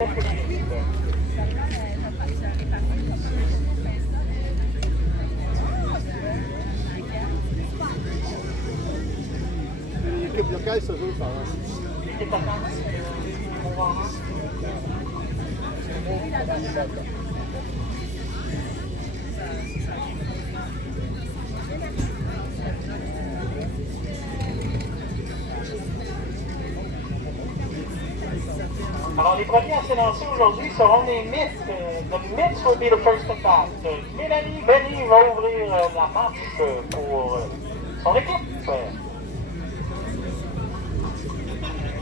L'équipe locale se joue par Alors, les premiers à s'élancer aujourd'hui seront les Myths. The Myths will be the first to bat. Mélanie Benny va ouvrir la marche pour son équipe.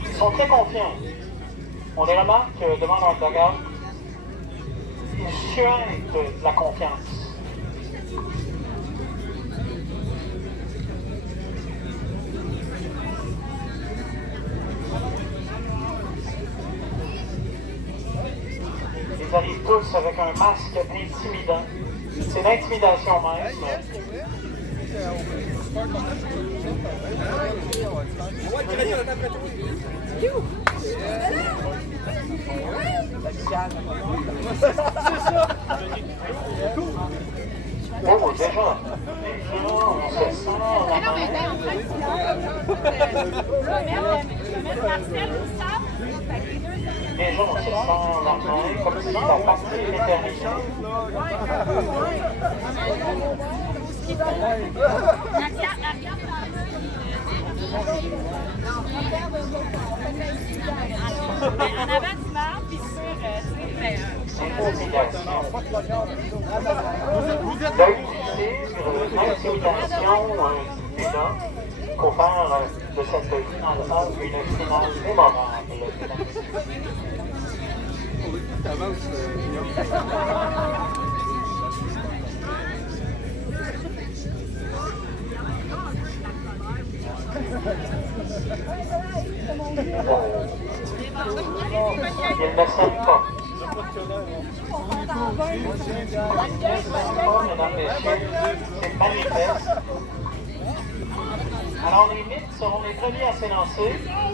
Ils sont très confiants. On les remarque devant leur dugout. Ils suintent de la confiance. Ils arrivent tous avec un masque intimidant. C'est l'intimidation même. Oh, déjà, on se sent déjà, on se sent la main comme si la partie était terminée. En avant du marbre, puis sur, C'est une obligation. D'utiliser l'intimidation est là pour faire de cette finale A une finale mémorable. Il ne s'aime pas. Mesdames, messieurs, c'est manifeste. Alors, les Myths seront les premiers à s'élancer.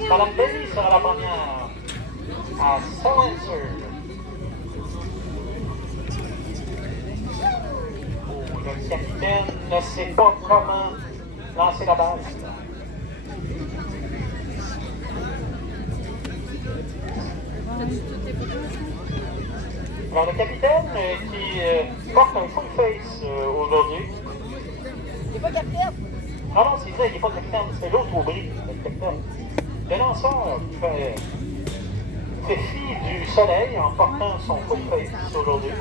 Madame Benny sera la première à Silencer. Le capitaine ne sait pas comment lancer la balle. Alors, le capitaine qui porte un full face aujourd'hui. Il n'est pas capitaine. Ah non, c'est vrai, il n'est pas le capitaine, c'est l'autre Aubry, le capitaine. Le lanceur fait fi du soleil en portant son full face aujourd'hui.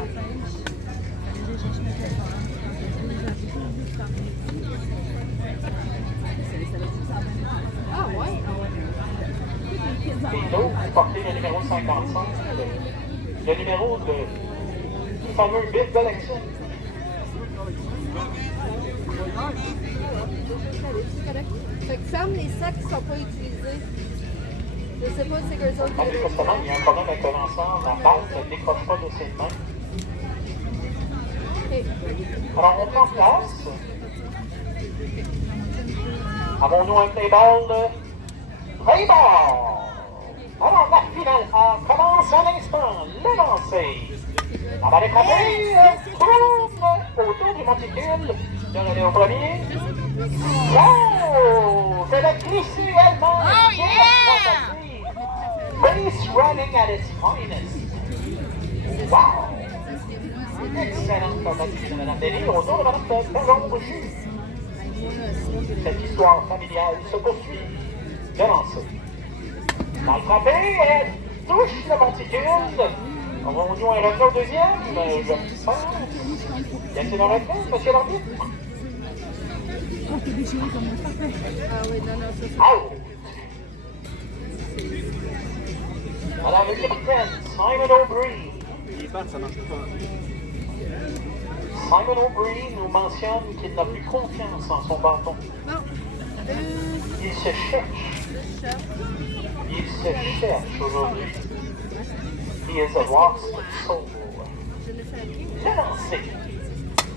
Ah ouais? Et l'autre, portait le numéro 55, le numéro du fameux Bill Belichick. Fait que ferme les sacs qui ne sont pas utilisés. Je sais pas si c'est qu'eux autres. Manifestement, il y a un problème avec le lanceur, la balle ne décroche pas de ses mains. Okay. Alors, on prend place. Avons-nous un play ball? Play ball! Alors, la finale A commence à l'instant. Le lancer. La balle est frappée. Tourne autour du monticule. De aller au premier. Oh! C'est le glissé allemand. Oh yeah! Base running at its finest. Wow! Excellente tentative de Mme Benny autour de Mme Perron-Bouchy. Cette histoire familiale se poursuit. De lancer. Mal frappé, elle touche le monticule. Avons-nous un retrait au deuxième? Je pense. Laissez dans le retrait, monsieur l'arbitre. Ah oui, non, ça c'est. Out! Alors, le capitaine, Simon Aubry. les pattes, ça marche pas. Simon Aubry nous mentionne qu'il n'a plus confiance en son bâton. Il se cherche. Il se cherche aujourd'hui. He is a lost soul. Le lancer.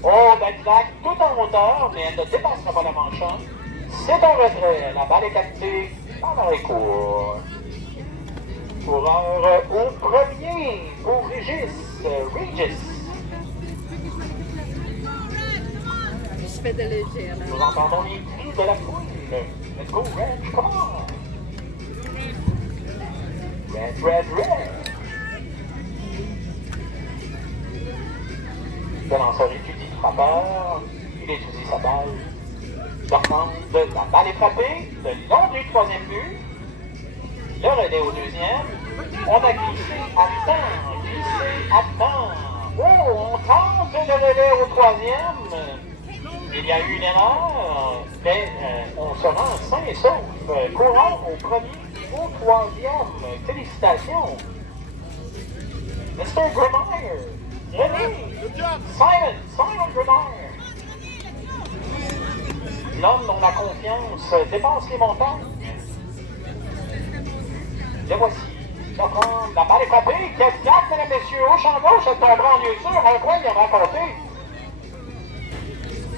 Oh, belle plaque, tout en hauteur, mais elle ne dépassera pas la manchette. C'est un retrait. La balle est captée par l'arrêt court. Coureur au premier pour Regis. Je fais de légère. Nous entendons les cris de la foule. Let's go, Red, come on! Red. Le lanceur étudie le frappeur. Il étudie sa balle. Dormande, la balle est frappée. Le long du troisième but. Le relais au deuxième. On a glissé à temps. Oh, on tente le relais au troisième. Il y a eu une erreur, mais on se rend sain et sauf. Courant au premier, au troisième. Félicitations. Mr. Grenard. René. Simon Grenard. L'homme dont la confiance dépasse les montagnes. Le voici. La balle est frappée. Quel claque, mesdames et messieurs. Au champ gauche, elle tombera en lieu sûr. Un point vient de raconter.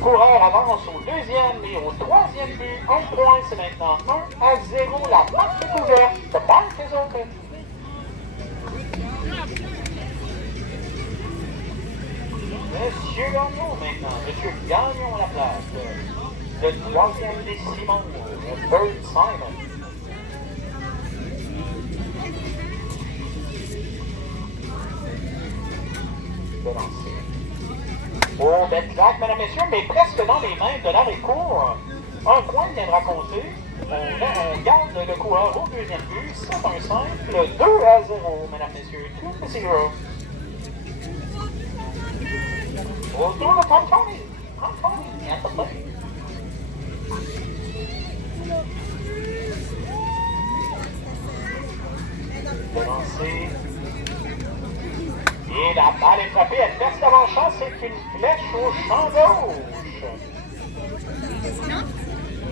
Coureur avance au deuxième et au troisième but. Un point, c'est maintenant 1-0. La marque est ouverte. The mark is open. Monsieur Gagnon maintenant. Monsieur Gagnon à la place. Le troisième des Simons. Bird Simon. De lancer. Oh, belle claque, mesdames, messieurs, mais presque dans les mains de l'arrêt-court. Un point vient de raconter. On garde le coureur au deuxième but. C'est un simple 2-0, mesdames, messieurs. 2-0. Autour de Tom Tony. At the plate. De lancer. Et la balle est frappée, elle perce l'avant-champ, c'est une flèche au champ gauche.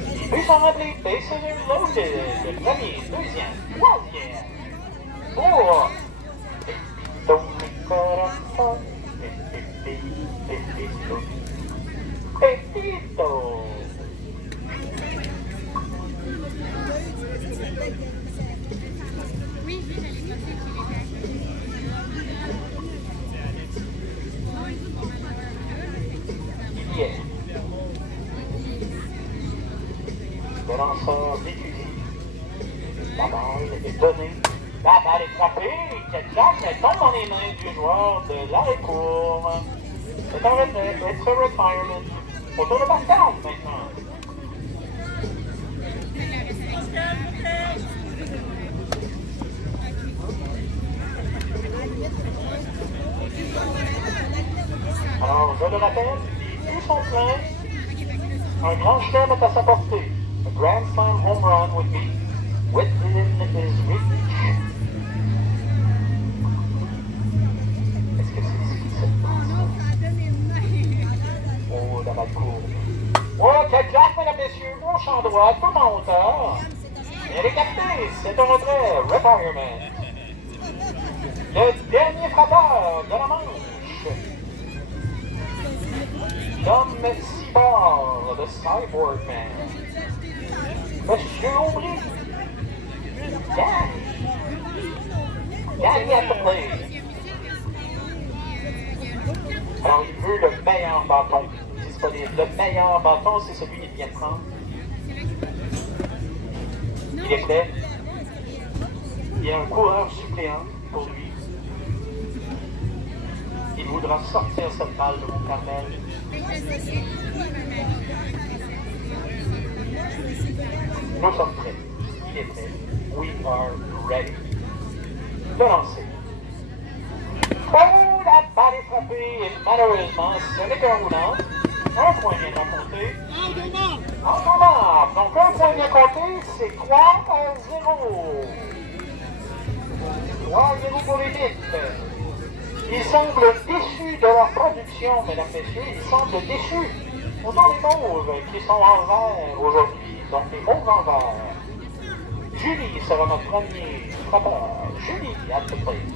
Les buts sont remplis, bases are loaded. Le premier, deuxième, troisième. Pour Pepito mi corazón, Pepito. Le lanceur étudie. La balle est donnée. La balle est frappée. Quelle claque, elle tombe dans les mains du joueur de l'arrêt-court. C'est un retrait. It's a retirement. Autour de Pascal maintenant. Alors, je le rappelle, les buts sont pleins. Un grand chelem est à sa portée. A grand slam home run would be within his reach. Est-ce que c'est ce qui se passe? Oh, la balle court. Oh, quelle claque, mesdames, messieurs, au champ droit, tout en hauteur. Elle est captée, c'est un retrait, retirement. Le dernier frappeur de la manche. L'homme cyborg, the Cyborg Man. Monsieur Aubry. Danny at the plate. Alors, il veut le meilleur bâton disponible. Le meilleur bâton, c'est celui qu'il vient de prendre. Il est prêt. Il y a un coureur suppléant pour lui. Il voudra sortir cette balle de mon Carmel. Nous sommes prêts. Il est prêt. We are ready. De lancer. Oh, la balle est frappée. Et malheureusement, ce n'est qu'un roulant. Un point vient de raconter. En moment. Donc, un point vient compter, c'est 3-0. 3-0 pour les Mythes. Ils semblent déçus de leur production, mesdames, messieurs. Ils semblent déçus. Autant les mauves qui sont en vert aujourd'hui. Donc, les mauves en vert. Julie sera notre premier frappeur. Julie, at the plate.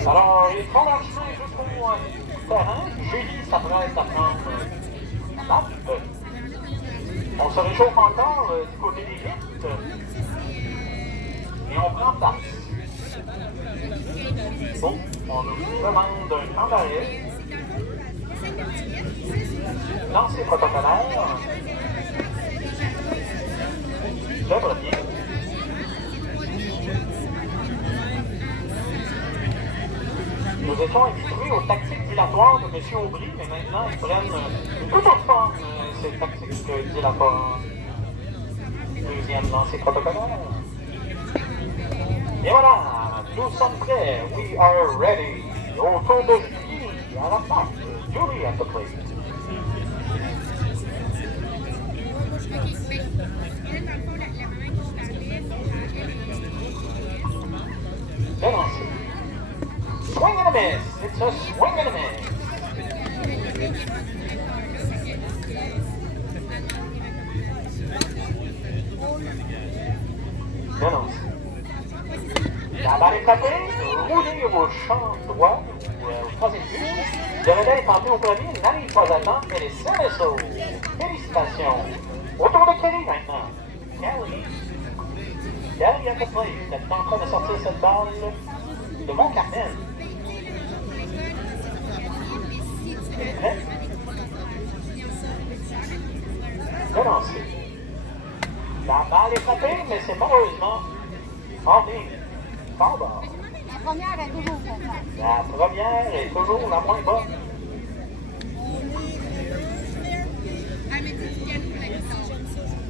Alors, ils font leur chemin jusqu'au terrain. Jeudi, ça pourrait être à prendre la map. On se réchauffe encore du côté des vitres. Et on prend place. Bon, on nous demande un temps d'arrêt. Lancer protocolaire. Le premier. Nous étions habitués aux tactiques dilatoires de M. Aubry, mais maintenant ils prennent une toute autre forme, ces tactiques dilatoires. Deuxième lancé protocolaire. Et voilà, nous sommes prêts. We are ready. Autour de Julie à la patte. Julie at the plate. Bien lancé. Swing and a miss. It's a swing and a miss. Bien lancé. La balle est tapée, roulée au champ droit, au troisième but. Le relais est tenté au premier, n'arrive pas à temps, elle est CMSO. Félicitations. Autour de Kelly maintenant. Kelly. Kelly a fait play. Elle est en train de sortir cette balle de Montcarmel. Prêt? Bien lancé. La balle est frappée, mais c'est malheureusement en ligne. Pas bas. La première est toujours confortable. La première est toujours la moins bonne.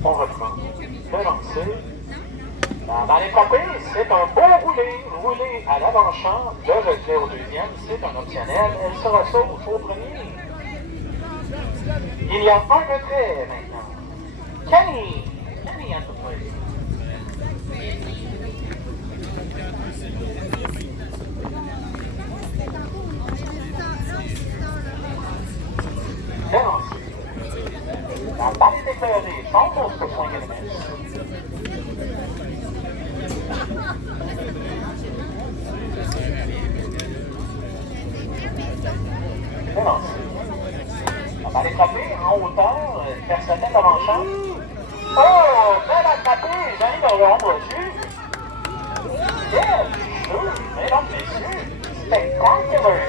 On reprend. Le lancer. La balle est frappée, c'est un beau roulé à l'avant-champ. Le retrait au deuxième, c'est un optionnel. Elle se ressource au premier. Il y a un retrait maintenant. Kenny at the plate. Bien lancé. La balle est éclairée, sans pour ce swing and a miss. Bien lancé. La balle est frappée en hauteur, perce la tête avant-champ. Oh, belle attrapée, j'arrive à le rendre dessus. Quel jeu, mesdames, messieurs. Spectacular.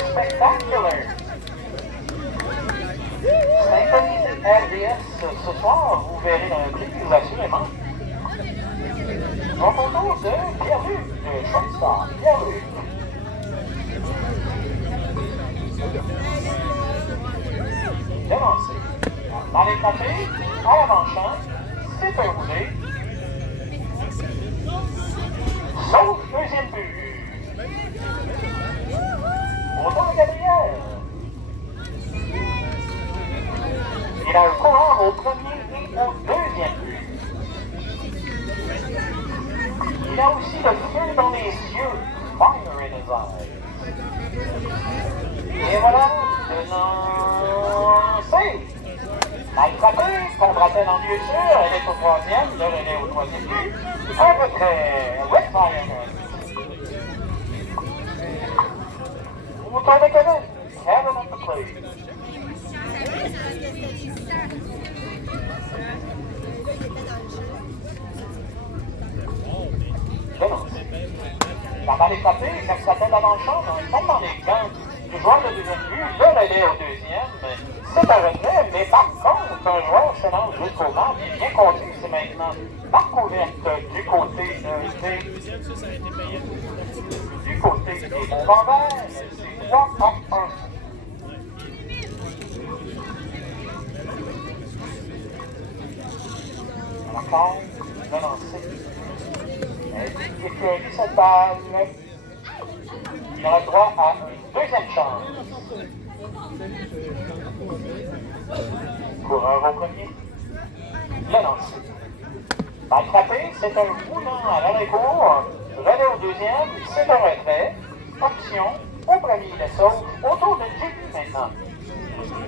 Synchronisez RDS ce soir, vous verrez dans le clip, assurément. En photo de Pierre-Luc, Shortstop, Pierre-Luc. Bien lancé. La balle est frappée, à l'avant-champ, c'est un roulé. Sauf deuxième but. Autour de Gabriel. Il a un coureur au premier et au deuxième but. Il a aussi le feu dans les yeux. Fire in his eyes. Et voilà, le lancé. Balle frappée, contre-appel en lieu sûr, elle est au troisième, le relais au troisième but. Un retrait, red fire. Autour de Kevin, Kevin at the plate. La balle est frappée, ça s'appelle avant-champ, on tombe dans les gants du joueur de deuxième but, le relais au deuxième. C'est un retrait, mais par contre, un joueur se lance jusqu'au banc, il est bien conduit, c'est maintenant marque ouverte du côté des bons envers, c'est 3-1. Encore, le lancer. Il éclaire cette balle. Il aura droit à une deuxième chance. Coureur au premier. Le lancer. Balle frappée, c'est un roulant à l'arrêt-court. Relais au deuxième, c'est un retrait. Option, au premier, il est sauf. Autour de Julie maintenant.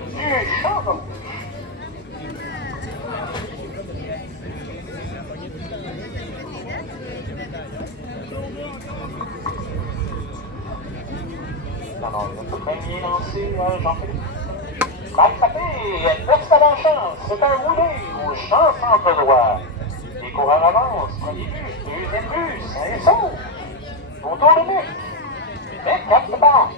Du champ gauche. Alors, le premier lancé, Jean-Philippe. Balle frappée, excellente chance. C'est un roulé au champ centre droit. Les coureurs avancent. Premier but, deuxième but, ça est saut. Autour de Mick. Mick capte le bat.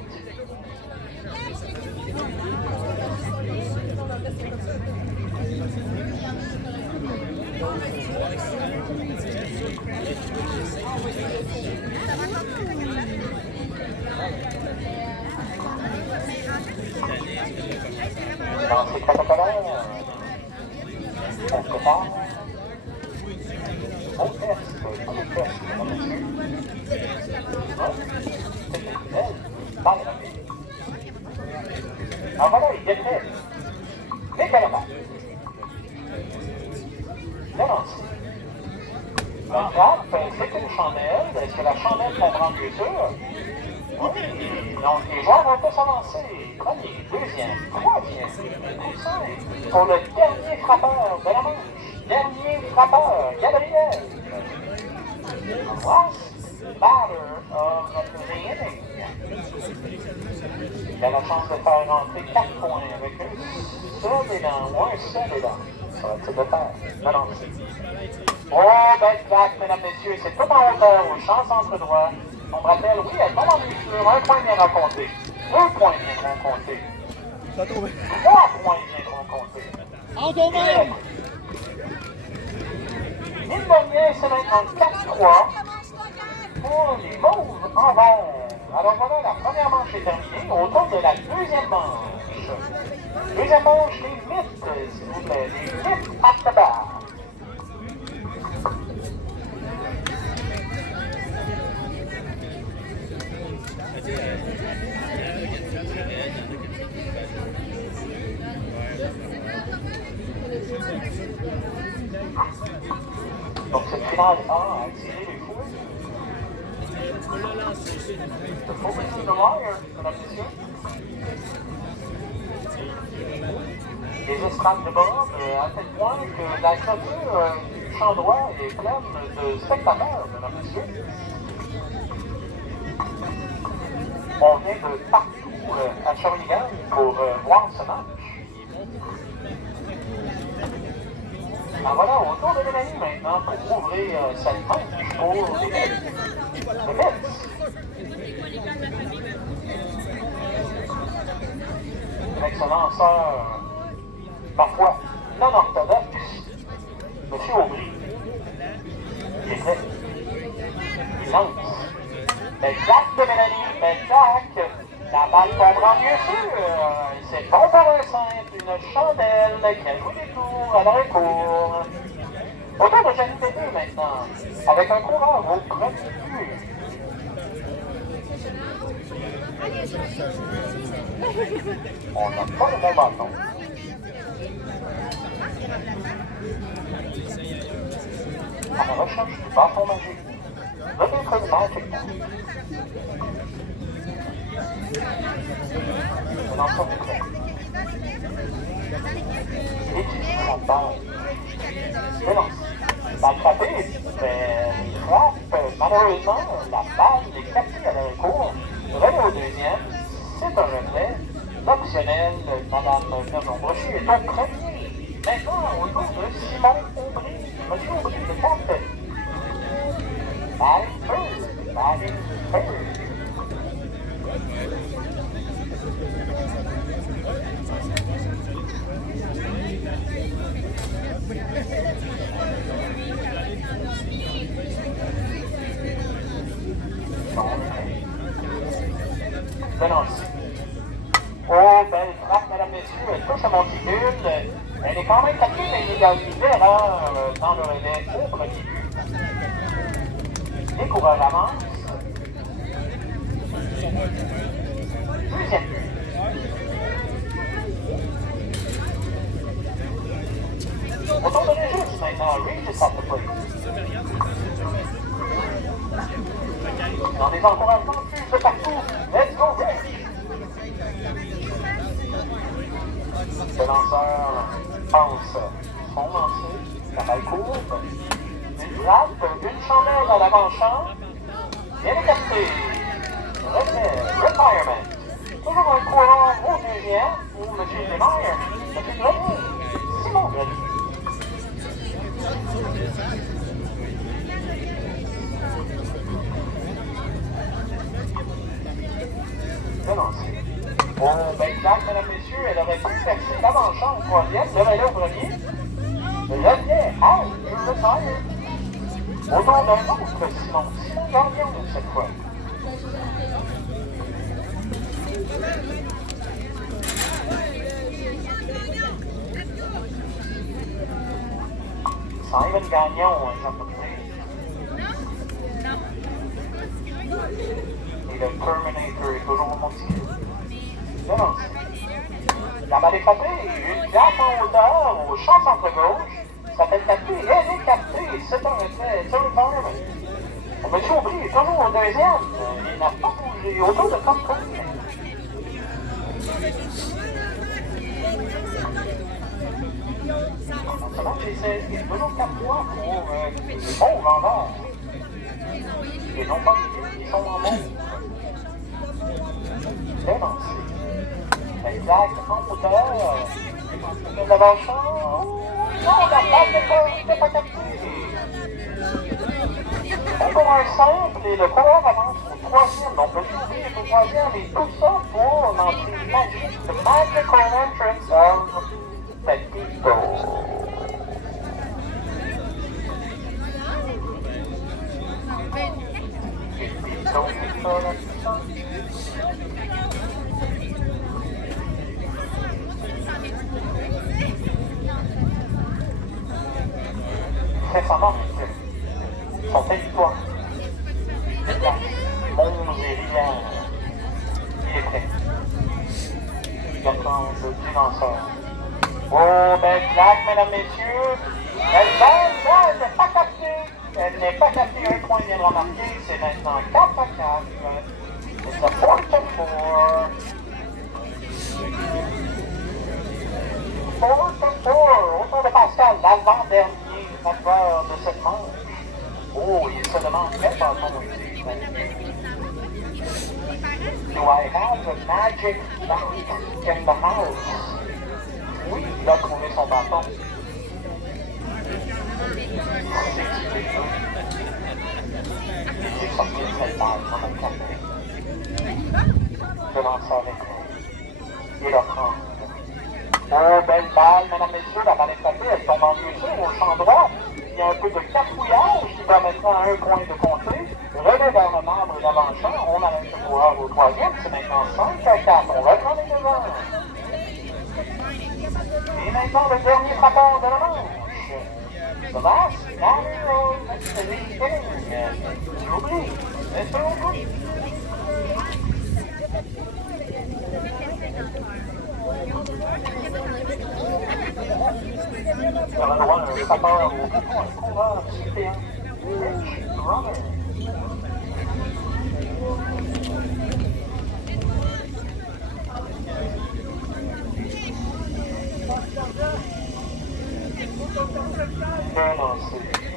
Dans ses protocolaires, quelque part, beau test, mesdames et messieurs. C'est une belle balle rapide. Alors voilà, il est prêt. Mais quelle balle. Le lancer. La frappe, c'est une chandelle. Est-ce que la chandelle prendra mieux sûr? Oui, donc les joueurs vont tous avancer. Premier, deuxième, troisième, coup 5 pour le dernier frappeur de la manche. Dernier frappeur, Gabriel. Last batter of the inning. Il a la chance de faire rentrer 4 points avec eux. Seul est dans, un seul est dans. Ça va être de faire. Non, non. Oh, belle claque, mesdames, messieurs. C'est tout en hauteur au champ centre droit. On me rappelle, oui, elle tombe en mesure. 1 point viendra compter. 2 points viendront compter. 3 points viendront compter. En ton même! Mine de rien, c'est maintenant 4-3 pour les Mauves en vert. Alors voilà, la première manche est terminée. Au tour de la deuxième manche. Deuxième manche, les mythes, s'il vous plaît. Les mythes à tabac. Donc cette finale A a attiré les foules. Le faux métier de Wire, mesdames et messieurs. Les estrades de bord à tel point que la clôture du champ droit est pleine de spectateurs, mesdames et messieurs. On vient de partout à Shawinigan pour voir ce match. Alors voilà, autour de Mélanie maintenant pour ouvrir cette manche pour les Mets. Un excellent lanceur, parfois non orthodoxe, M. Aubry. Il est prêt. Il lance. Belle claque de Mélanie, belle claque. La balle tombera mieux sûr. C'est bon pour un simple, une chandelle qui a joué des tours à l'arrêt court. Autour de Janine Bédé maintenant, avec un coureur au premier but. On n'a pas le bon bâton. À la recherche du bâton magique. Le Bakery Magic Man. Un enfant de clé. Il utilise la balle. Je lance. Balle frappée, mais il frappe. Malheureusement, la balle est captée à l'arrêt court. Relais au deuxième. C'est un retrait. L'optionnel, Madame Bergeron-Brochy, est au premier. Maintenant, autour de Simon Aubry. Monsieur Aubry, le capitaine. Batting third. Batting third. Le lance. Oh, belle frappe, mesdames, messieurs. Elle touche à Monticule. Elle est quand même tapée, mais il y a une erreur dans le relais au premier but. Les coureurs avancent. Deuxième but. Autour de Régis maintenant. Régis at the plate. Dans des encouragements plus de partout. Let's go, Régis! Le lanceur pense son lancer, la balle courbe, une frappe, une chandelle à l'avant-champ, bien capté, retrait, retirement. Julienne ou M. Lemaire, M. Grenier, Simon Grenier. Devancé. Oh, ben exact, mesdames, messieurs, elle aurait pu percer l'avant-champ au troisième, le relais au premier. Le levrier, out, you're retired. Autour d'un autre Simon Gagnon cette fois. Simon Gagnon is on the plate. Et le Terminator est toujours motivé. Devancé. La balle est frappée, une claque en hauteur au champ centre-gauche. Ça fait capter, elle est captée, c'est un effet, c'est un retirement. M. Aubry est toujours au deuxième, il n'a pas bougé, autour de 30 points. Maintenant, j'ai saisi toujours 4 points pour les bons vendeurs. Et non pas ils sont en monde. Dénoncé. Exact, en hauteur. Le l'avant-champ. Non, la balle n'est pas captée. Encore un simple et le coureur avance au troisième. Donc, le Aubry est au troisième et tout ça pour l'entrée magique, the magical entrance of Pepito. C'est sa marque, son territoire. Mons et Rivière. Il est prêt. Il attend le lanceur. Oh, belle claque, mesdames, messieurs. Elle n'est pas captée. Elle n'est pas captée. Un point viendra marquer. C'est maintenant 4 à 4. C'est un 4 à 4. 4 à 4. Autour de Pascal, l'avant-dernier batteur de cette manche. Oh, il se demande quel bâton utilise. Do I have a magic bat in the house? Oui, il a trouvé son bâton. Il est sorti de cette balle dans mon café. Le lanceur est prêt. Il le prend. Oh, belle balle, mesdames, messieurs, la balle est frappée, elle tombe en lieu sûr au champ droit. Il y a un peu de cafouillage qui permettra à un point de compter. Relais vers le marbre d'avant-champ, on arrête le coureur au troisième, c'est maintenant 5 à 4. On reprend les devants. Et maintenant le dernier frappeur de la manche. The last narrow leading. J'oublie, c'est un coup. Il y aura droit à un frappeur au bout, un coureur suppléant. Rich Runner.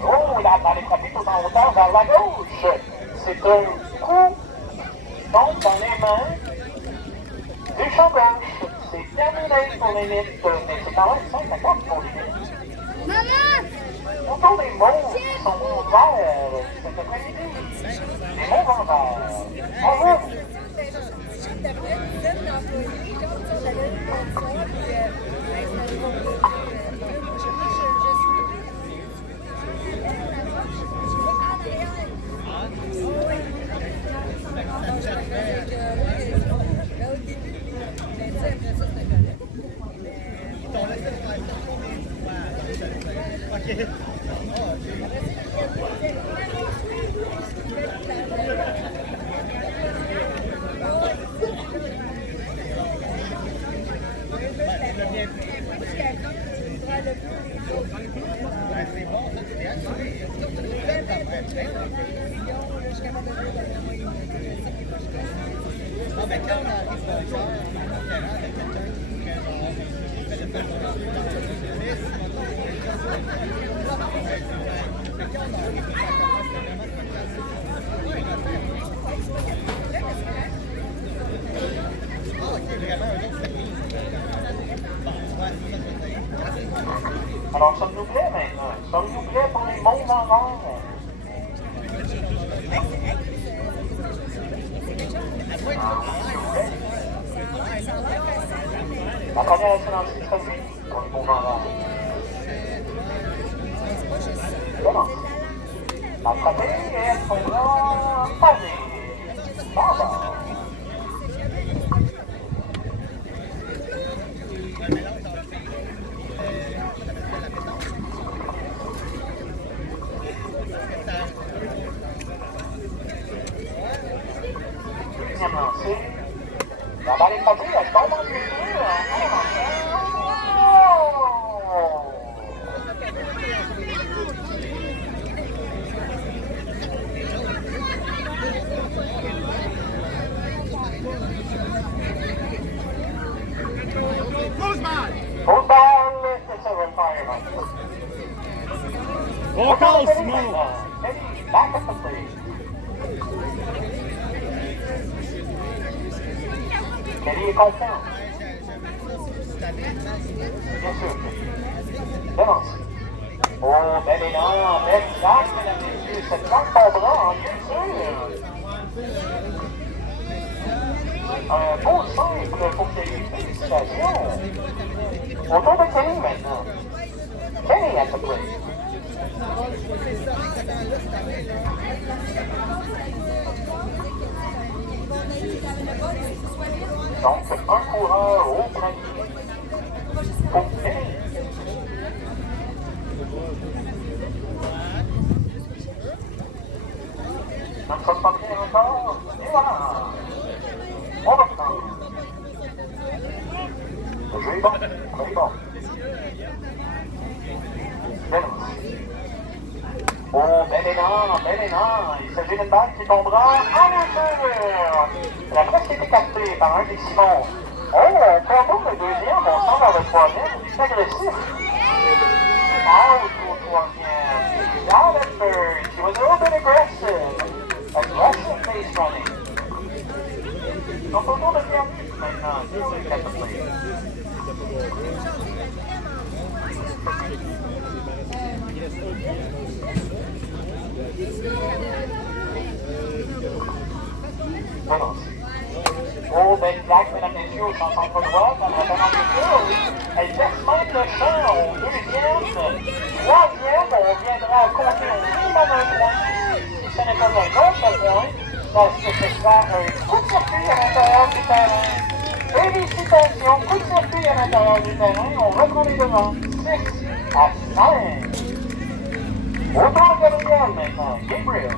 Oh, la balle est frappée tout en hauteur vers la gauche. C'est un coup qui tombe dans les mains du champ gauche. C'est terminé pour les Mythes, mais c'est quand même 5 à 4 pour les Mythes. Autour des mots qui sont verts cet après-midi. Les mots vont verts. Bonjour. Alors, sommes-nous prêts maintenant? Sommes-nous prêts pour les mondes en l'air? La première excellence qui sera finie pour les mondes en l'air. Commence. La frappée et elle tombera passée. Barbare. Deuxième lancé. La balle est frappée, elle tombe en milieu. Fausse balle, c'est ça, retirement. Bon call, Simon! Eddie, back up the plate. Kelly est confiant. Bien sûr. Devance. Oh, bel élan, belle claque, mesdames et messieurs. Cette claque tombera en lieu sûr. Un beau simple pour Kelly. Félicitations. Autour de Kelly maintenant. Kelly at the plate. Donc, un coureur au premier pour Kelly. Ça ne sonne pas bien encore. Et voilà. On reprend. Le jeu est bon. Très bon. Oh, bel élan. Il s'agit d'une balle qui tombera à l'intérieur. Elle a presque été captée par un des Simons. Oh, on contourne le deuxième, on sent vers le troisième. Il est agressif. Out au troisième. Down at third. He was a little bit aggressive. Aggressive base running. Donc, on tourne le dernier maintenant. Kelly at the plate. Voilà. Oh, belle plaque, mesdames et messieurs, au centre droit, on va faire un peu. Elle perce même le champ au deuxième. Troisième, on viendra compter au minimum un point. Si ce n'est pas un autre point, parce que ce sera un coup de circuit à l'intérieur du terrain. Félicitations, coup de circuit à l'intérieur du terrain. On reprend les devants. 6 à 5. Autour de Gabriel maintenant. Gabriel.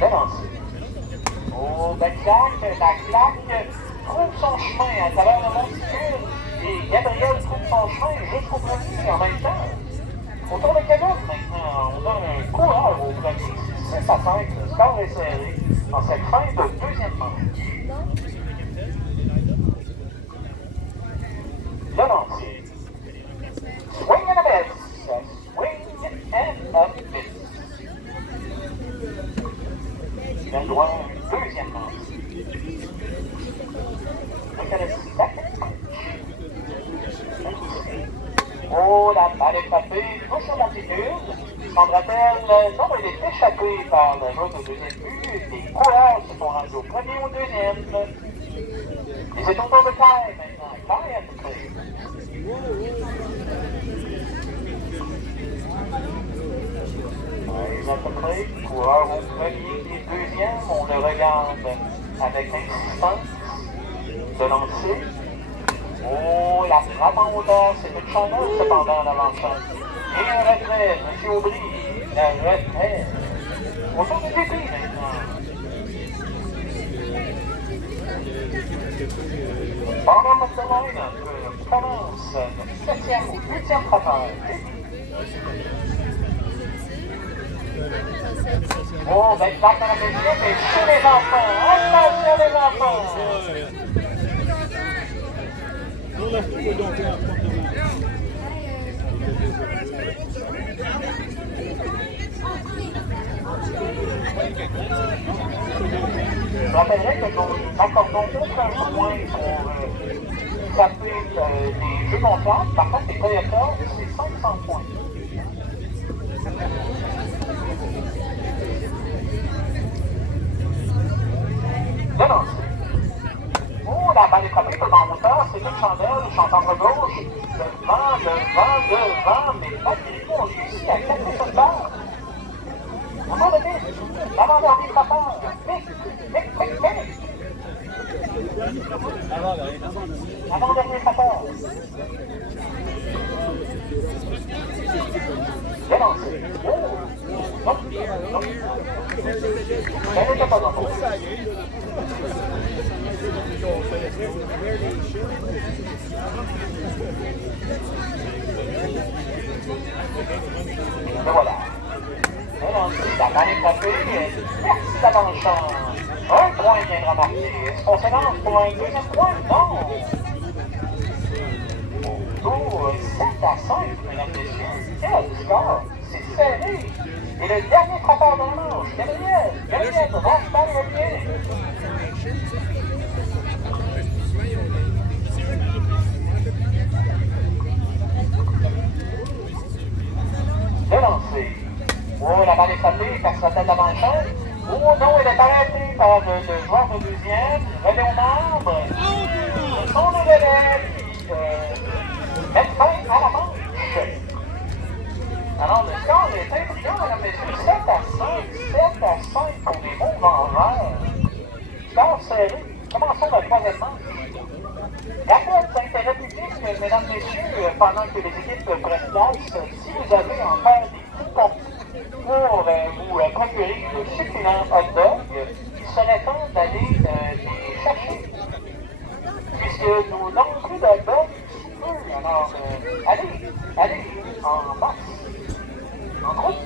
Dénoncé. Oh, la claque trouve son chemin à travers le monticule et Gabriel trouve son chemin jusqu'au premier en même temps. Autour de Québec maintenant, on a un coureur au premier, 6 à 5, le score est serré en cette fin de deuxième manche. Le lancier. Swing and a miss. Swing and a miss. Il a le droit à un deuxième lance. Look at his second punch. Oh, la balle est frappée, touche au monticule. Prendra-t-elle? Non, elle est échappée par la joueuse au deuxième but. Les coureurs se sont rendus au premier ou au deuxième. Et c'est au tour de Kai maintenant. Kai à the plate. Kai à the plate. Coureur au premier et deuxième. On le regarde avec insistance. De lancer. Oh, la frappe en hauteur, c'est une chanteuse cependant l'avant-champ. Et un retrait, M. Aubry, le retrait. Autour du début maintenant. Pendant notre line, commence le 7e ou 8e frappeur. Oh, belle plaque dans la deuxième et chez les enfants. Attention les enfants. On l'a fait donc là, Je rappellerai que nous n'accordons aucun point pour frapper des jeux comptables. Par contre, les Toyota, c'est 500 points. De lancer. Oh, la balle est frappée dans le hauteur, c'est une chandelle, chantant à gauche. Le vent, mais malgré tout, on réussit à capter cette barre. Encore de vite, l'avant-dernier frappeur. Vite. Avant-dernier frappeur. Bien lancé. Oh, non. Elle n'était pas en haut. Et voilà. La balle est frappée. Merci d'avoir une chance. Un point vient de remarquer. Est-ce qu'on se lance pour un deuxième point? Non. Tour 7 à 5, mesdames et messieurs. Quel score? C'est serré. Et le dernier frappeur de la manche, Gabriel, Raphaël. Lancé. Oh, la balle est frappée par sa tête d'avant-champ. Oh non, elle est arrêtée par le joueur de deuxième. Relais au marbre. Son relais qui met fin à la manche. Alors, le score est intriguant, mesdames et messieurs. 7 à 5 pour les Mots Vengeurs. Score serré. Commençons la troisième manche. Rappel d'intérêt public, mesdames et messieurs, pendant que les équipes prennent place, si vous avez encore des coupons pour vous procurer de succulents hot dogs, il serait temps d'aller les chercher. Puisque nous n'avons plus de hot dogs si peu. Alors, allez, en masse, en groupe.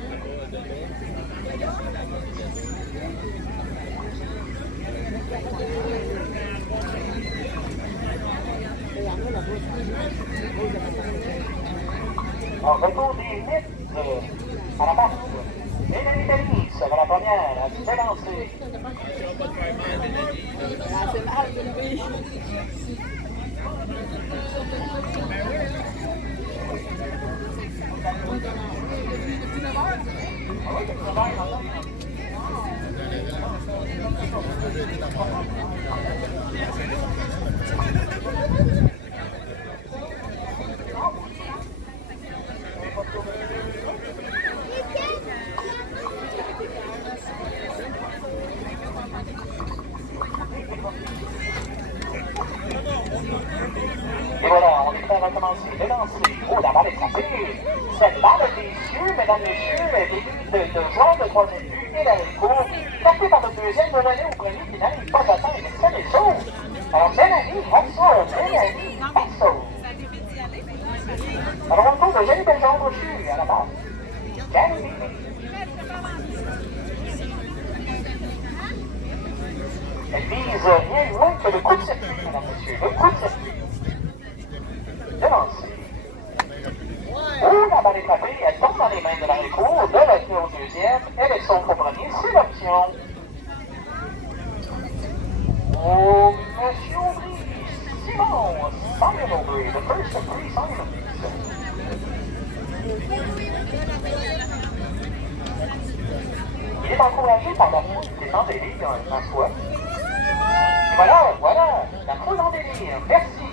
En retour des mythes à la passe. Mélanie Delis sera la première à se lancer. C'est mal élevé. Et voilà, on est prêt à recommencer. Le lancer. Oh, la balle est frappée. Cette balle des cieux, mesdames, messieurs, est de joueur de troisième but et la court. Frappée par le deuxième, le relais au premier qui n'arrive pas à atteindre. C'est les choses. Alors, Mélanie Passo. Alors, on tourne de Jenny Belgeon-Rochu à la base. Jenny. Elle vise rien de moins que le coup de circuit, mesdames, messieurs. Le coup de circuit. De lancer. Oh, la balle est frappée, elle tombe dans les mains de l'arrêt-court, de la clé au deuxième, elle est son premier, c'est l'option. Oh, Monsieur Aubry, Simon, Simon Aubry, the first of three Simons. Il est encouragé par la foule qui est en délire, ma foi. Et voilà, la foule en délire, merci.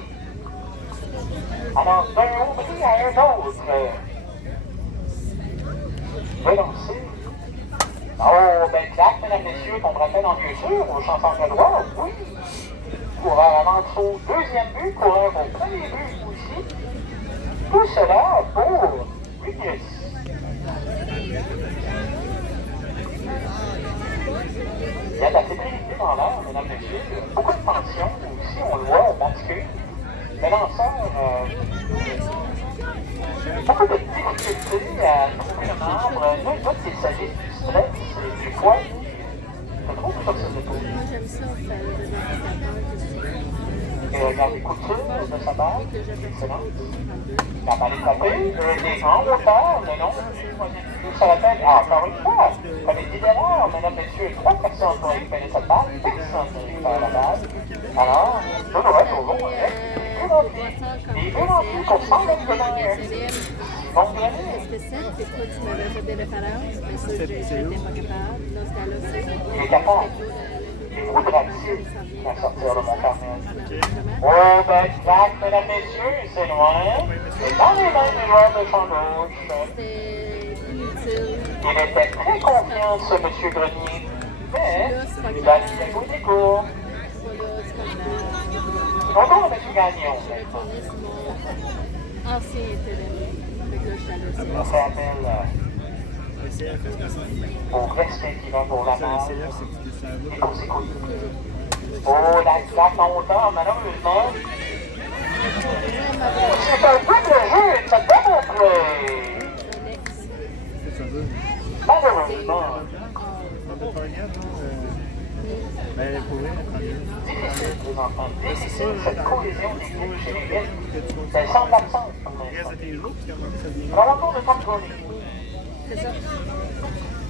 Alors, d'un Aubry à un autre. Relancer. Oh, ben claque, mesdames, messieurs, qu'on me rappelle en vieux sûr, aux chansons de droit, oui. Coureur avance au deuxième but, coureur au premier but aussi. Tout cela pour Wiggins. Il y a de la fébrilité dans l'air, mesdames, messieurs. Beaucoup de tension aussi, on le voit, masqué. Mais lanceur, beaucoup de difficultés à trouver un arbre. Là, il doit qu'il s'agit du stress et du poids. Je trouve ça sur le tour. Moi, j'aime ça, faire le Et regarde les coutures de sa bague. Excellent. La balle est tapée. Les en hauteur, le long. Sur la tête. Ah, encore une fois. Comme il dit d'erreur, mesdames, messieurs, 3 personnes pour récupérer cette balle. Personne ne récupère la balle. Alors, je dois être au long. Les deux remplis pour 100 mètres de l'air. Bon, bien vu. C'est quoi, tu m'avais fait des références, mais ça, j'étais pas capable. Dans ce cas-là, c'est ça. Il est capable. Il voudra dessus à sortir de mon carnet. Oh, ben, exact, mesdames, messieurs, c'est loin. Et dans les mains du joueur de champ gauche. C'était inutile. Il était très confiant, ce monsieur Grenier. Mais, il a dit à côté court. C'est comme Bonjour, monsieur Gagnon. je vais tourner sur mon ancien télé. Fait que là, je suis allée On s'appelle au respect qui va pour la malle et pour ses couilles. Oh, la claque en hauteur, malheureusement. C'est un peu de jeu, c'est pas montré. Malheureusement. Difficile, les enfants. Difficile, cette cohésion d'équipe chez les Lettres. Elle semble absente pour l'instant. Alors, autour de Tom Crowley. C'est ça.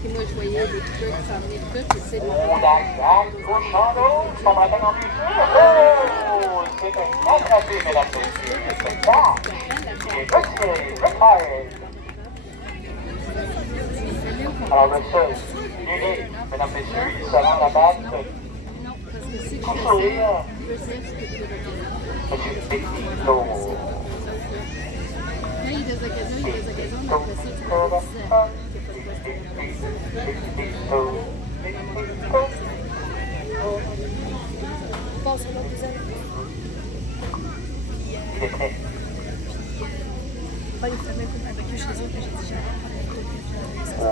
Puis moi, je voyais des trucs s'emmener tout, et c'est Oh, la claque, gauche en haut, je tomberai pas dans le jeu. Oh, c'est un attrapé, mesdames et messieurs. C'est ça. Il est retiré, retired. Alors, le seul, unique, mesdames et messieurs, il se rend la batte. non, parce que si Tout je sourire. faisais, je peux plus regarder. Monsieur Pétito. Là, il y a des occasions, mais après ça, tu me passe sur l'autre deuxième. Il est prêt. Il fait même avec eux chez eux, que j'ai dit Oh,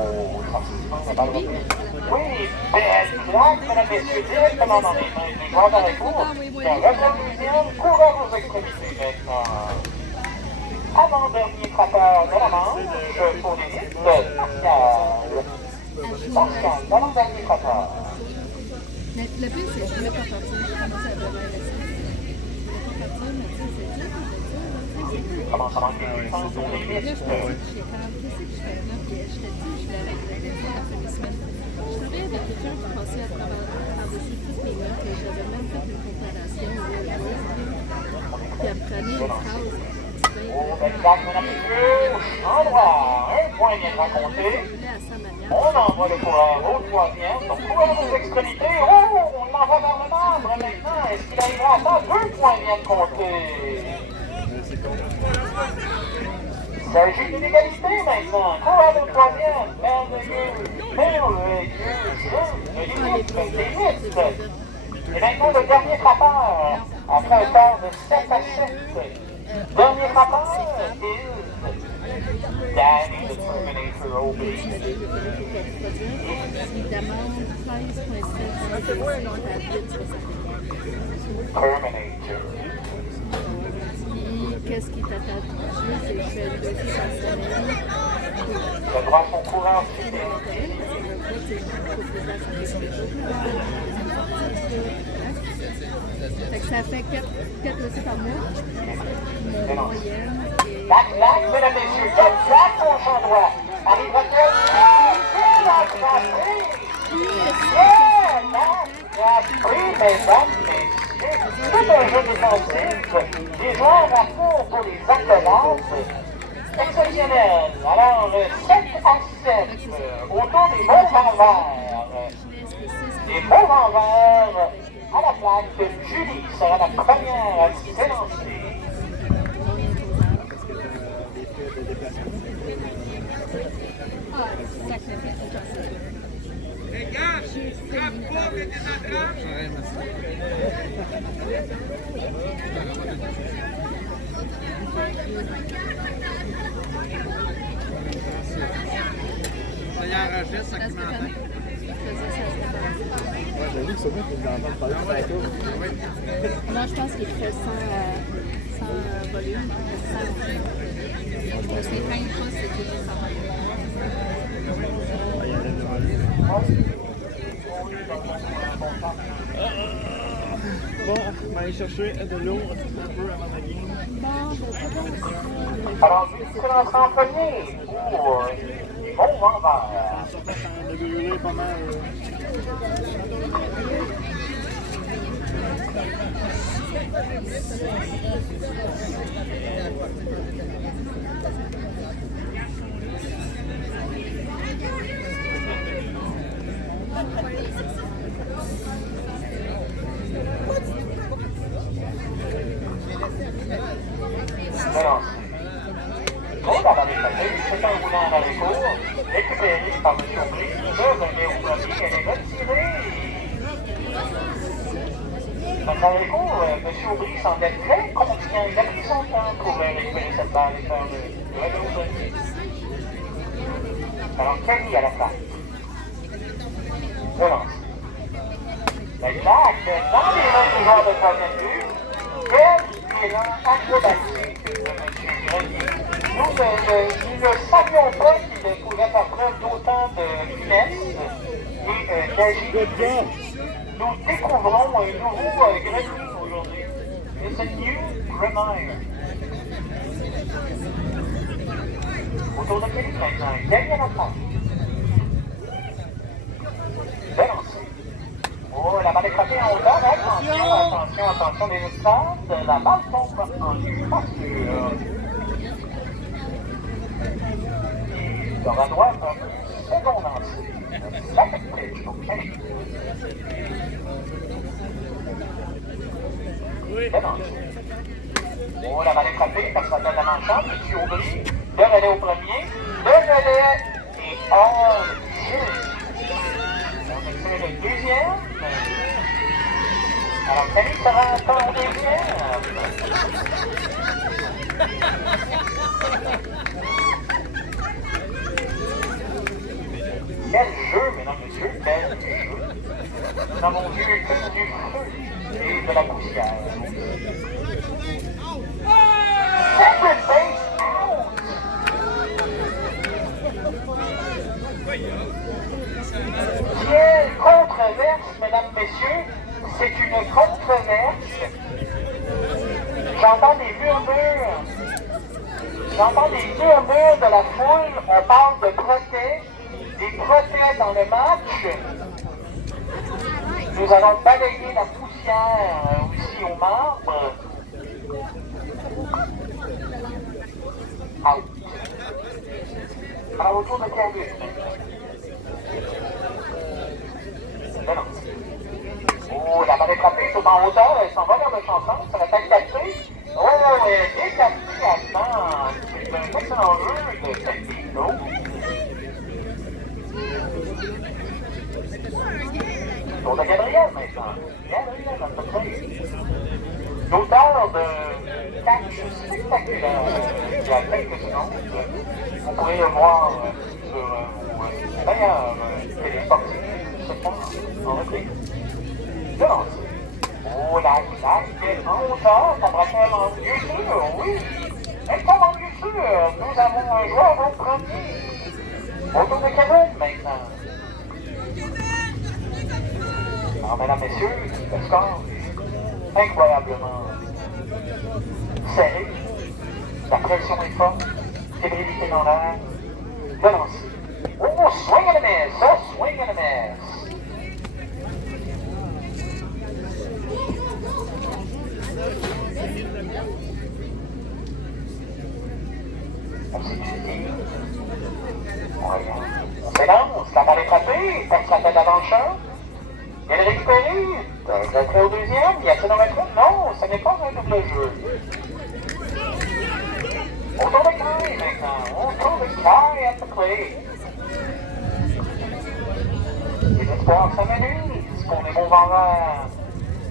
la balle revient. Oui, belle claque, mesdames et messieurs, directement dans les mains du joueur d'arrêt court. C'est un revers deuxième, coureur aux extrémités maintenant. Avant-dernier frappeur de la manche pour l'élite, Pascal. Pascal, l'avant-dernier frappeur. Mais le pire, c'est que je voulais pas partir. J'ai commencé à devoir laisser. Je voulais pas partir, mais tu sais, c'est dur, Commence à manquer de temps pour Là, l'élite. je pensais que j'étais quand qu'est-ce que je fais là? Puis je t'ai dit, je voulais regretter ça la fin de semaine. Je travaillais avec quelqu'un qui passait à travers par-dessus toutes mes notes. J'avais même fait une comparaison au Word. Puis elle prenait une phrase. Oh, belle claque, mesdames et messieurs. En droit, un point vient de raconter. On envoie le coureur au troisième. Donc, coureur aux extrémités. Oh, on l'envoie vers le marbre maintenant. Est-ce qu'il arrivera à temps? 2 points viennent de compter. Il s'agit d'une égalité maintenant. Coureur au troisième. Merveilleux. Limite. Et maintenant, le dernier frappeur. Après un temps de 7 à 7. Dernier frappeur is Danny the Terminator Obi. Il demande 13,7 Terminator. Qu'est-ce qui t'a fait toucher? C'est que je fais 2 fois par semaine. Le droit à son coureur fidèle. Fait que ça fait 4 leçons par mois. Mon moyenne est... La claque, mesdames et messieurs, 4 claques au champ droit. Arrive-t-elle? Mesdames et messieurs, c'est un jeu défensif. Les joueurs à court pour les accolades. Exceptionnel. Alors, 7 à 7, autour des bons envers. Des bons envers à la plaque. Julie sera la première à s'élancer. Les gars, frappe pas avec des attrapes. Ça y enregistre, ça commence. Moi, j'ai vu que ça veut qu'on entend parler de tantôt. Non, je pense qu'il fait sans volume. Parce que quand il passe, c'est toujours sans volume. Ah, il y a de volume. Bon, aller chercher de l'eau un peu avant la game. Alors, lui, qui rentre en premier pour Yvon Vanvert. En sortant, ça a brûlé pas mal. Alors, Claude a les côtés, c'est un roulant dans les cours, récupéré par M. Aubry, le relais au premier, elle est retirée. Dans les cours, M. Aubry semblait très confiant, il a pris son temps pour récupérer cette balle et faire le relais au premier. Alors, Kelly à la place. Relance. La claque dans les mains du joueur de troisième but. Quel élan acrobatique de M. Grenier. Nous ne savions pas qu'il pouvait faire preuve d'autant de finesse et d'agilité. Nous découvrons un nouveau Grenier aujourd'hui. It's a new Grenier. Autour de Kelly maintenant. Kelly à la place. Bien lancé. Oh, la balle est frappée en hauteur. Attention des estrades. La balle tombe en lieu pas sûr. Et dans la droite, un second lancé. Second pitch, OK. Bien lancé. Oh, la balle est frappée. Personne n'a la manchante. M. Aubry. Le relais au premier. Le relais est hors jeu. C'est le deuxième. Alors, Camille sera encore au deuxième. Quel jeu, mesdames et messieurs, quel jeu. Nous avons vu que du feu et de la poussière. Second base out. Quelle controverse, mesdames, messieurs, c'est une controverse. J'entends des murmures de la foule. On parle de protège, des protèges dans le match. Nous allons balayer la poussière aussi aux membres. Out. Alors, autour de Cambus. Oh, la balle est frappée, tout en hauteur, elle s'en va vers le chanson, ça va être décapté. Oh, elle est décaptée allemand. C'est un excellent jeu de Tectino. Tour de Gabriel maintenant. Gabriel, à peu près. L'auteur de catch spectaculaire il y a quelques secondes. Vous pourrez le voir sur d'ailleurs télésportif ce soir en reprise. Oh, la claque en hauteur, ça braquelle en lieu sûr, oui. Et comme en lieu sûr, nous avons un joueur au premier. Autour de Kevin maintenant. Alors, mesdames, messieurs, le score est incroyablement serré. La pression est forte, fébrilité dans l'air. Le lancer. Oh, swing and a miss! Oh, swing and a miss! On s'étudie. On s'élance, la balle est frappée, passe la tête avant le champ. Il est récupéré. Retrait au deuxième, y a-t-il un retrait? Non, ce n'est pas un double jeu. Autour de Kai maintenant. Autour de Kai at the plate. Les espoirs s'amenuisent pour les mots envers.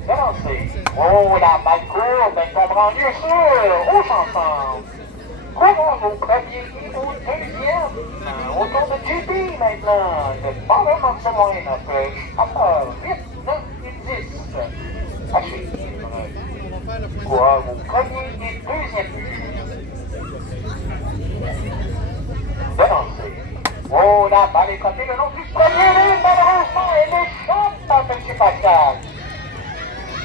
Bien lancé. Oh, la balle courbe, elle tombe en lieu sûr. Au chanson. Courons au premier et au deuxième. Autour de JP maintenant. Le bottom of the line-up. Upper 8, 9 et 10. Haché. Courons au premier et deuxième but. Bien lancé. Oh, la balle est frappée le long du premier but. Malheureusement, elle échappe à M. Pascal.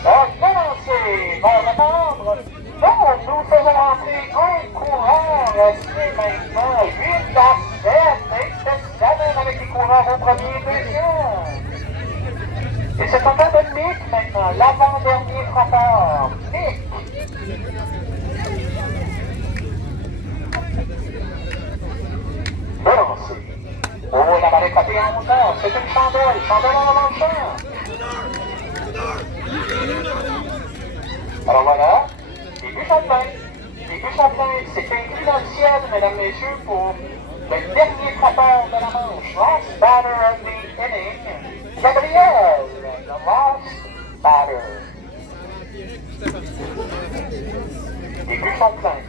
Bien lancé. lancé, va attendre. Non, nous faisons entrer un coureur, c'est maintenant 8 à 7, et c'est Shannon avec les coureurs au premier et deuxième. Et c'est encore de Nick maintenant, l'avant-dernier frappeur, Nick. Le lancer. Oh, la balle est capée en hauteur, c'est une chandelle en avant-champ. Alors voilà, début Champlain, c'est inclus dans le ciel, mesdames, messieurs, pour le dernier frappeur de la manche, last batter of the inning, Gabriel, the last batter. Début Champlain.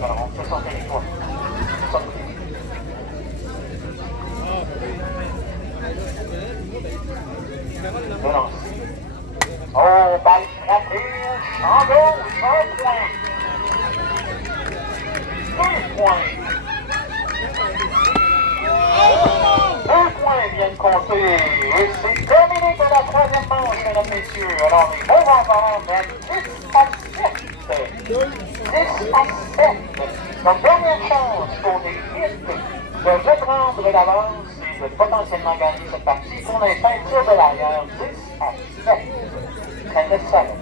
Alors, on peut son territoire. Le lance. Oh, balle frappée, en gauche, un point. 2 points. 2 points viennent compter. Et c'est terminé pour la troisième manche, mesdames, messieurs. Alors, les beaux vainqueurs mènent 10 à 7. 10 à 7. Donc, dernière chance pour les Hits de reprendre l'avance et de potentiellement gagner cette partie. Pour l'instant, ils tirent de l'arrière. 10 à 7. Très nécessaire.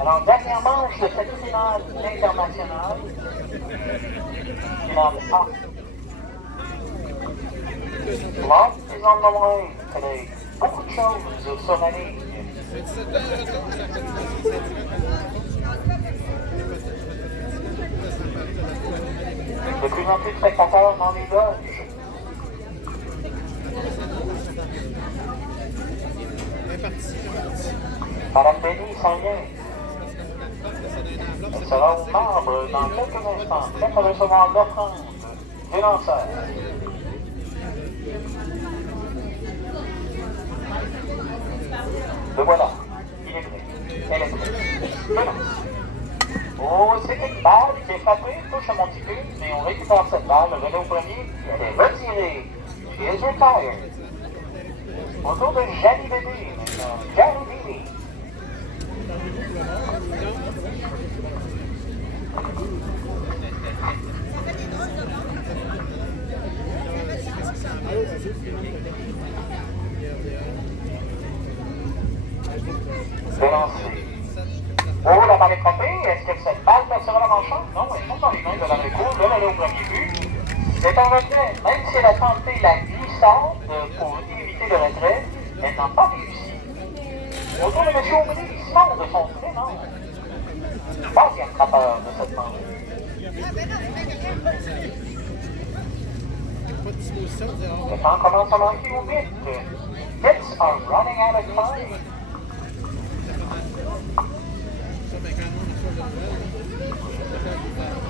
Alors, dernière manche de cette finale internationale. Finale A. Love is on the way today. Beaucoup de choses sur la ligne. De plus en plus de spectateurs dans les loges. Madame Béni s'en vient. Elle sera aux membres dans quelques instants. Prête à recevoir l'offrande des lanceurs. Le voilà. Il est prêt. Elle est prête. Le lance. Oh, c'est une balle qui est frappée, touche à monticule, mais on récupère cette balle, le relais au premier, elle est retirée. She is retired. Autour de Jani Bébé, maintenant. Jani Bébé. C'est lancé. Oh, la balle est frappée. Est-ce que cette balle passera la manchante? Non, elle tombe dans les mains de la recours. Là, elle est au premier but. C'est un retrait. Même si elle a tenté la glissade pour éviter le retrait, elle n'a pas réussi. Autour de M. Aubry, Simon de son prénom. Troisième frappeur de cette manche. Le temps commence à manquer au vite. Hits are running out of time.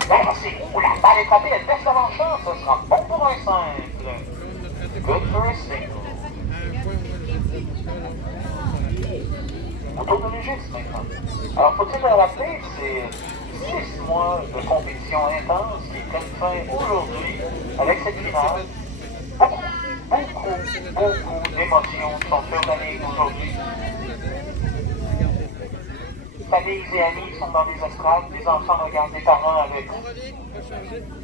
Merci. La balle est frappée, elle baisse l'avant-champ. Ce sera bon pour un simple. Good for a single. Autour de Régis maintenant. Alors, faut-il le rappeler, c'est 6 mois de compétition intense qui prennent fin aujourd'hui avec cette finale. Beaucoup d'émotions sont sur la ligne aujourd'hui. Familles et amis sont dans des estrades, les enfants regardent les parents avec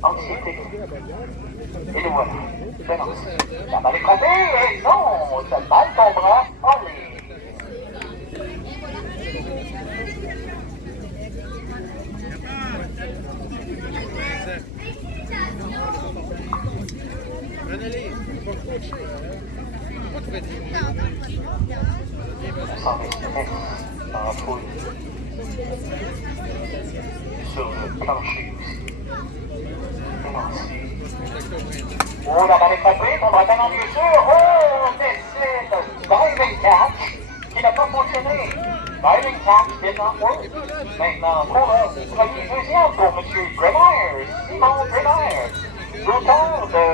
anxiété. Et le voilà, le lancer. La balle est frappée, et non, cette balle tombera en ligne. Sans respect dans la foule. Sur le plancher aussi. Oh, la balle est frappée, tombera tellement bien sûr. Oh, on décide. Diving catch. mentionné. Diving taps did not work. Maintenant, coureur premier deuxième pour M. Dremeyer, Simon Dremeyer, l'auteur de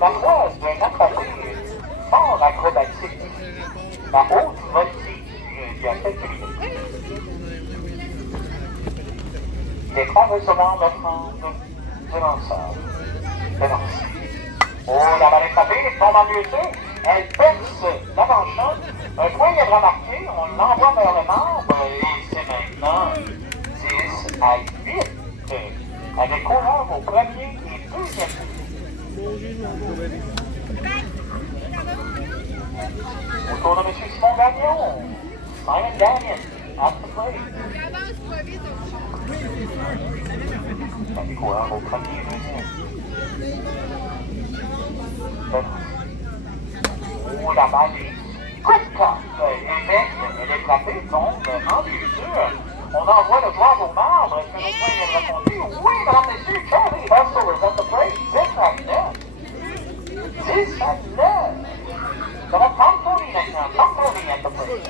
la phrase d'un acrobate fort acrobatique, la haute voltige, il y a quelques minutes. Il est prêt à recevoir l'offrande de lanceur. De lancer. Oh, la balle est frappée, elle tombe en lieu deux. Elle perce l'avant-champ. Un point viendra marquer, on l'envoie vers le marbre et c'est maintenant 10 à 8. Avec coureur au premier et deuxième. Autour de M. Simon Gagnon. Simon Gagnon, at the plate. Avec coureur au premier et deuxième. Oh, la balle est coupante. Elle est frappée, tombe en lieu dur. On envoie le joueur au marbre. Est-ce que le point vient de raconter? Oui, mesdames, messieurs, Charlie Hustle is at the plate. 10 à 9. 10 à 9. Ça va Tom Tony maintenant. Tom Tony at the plate.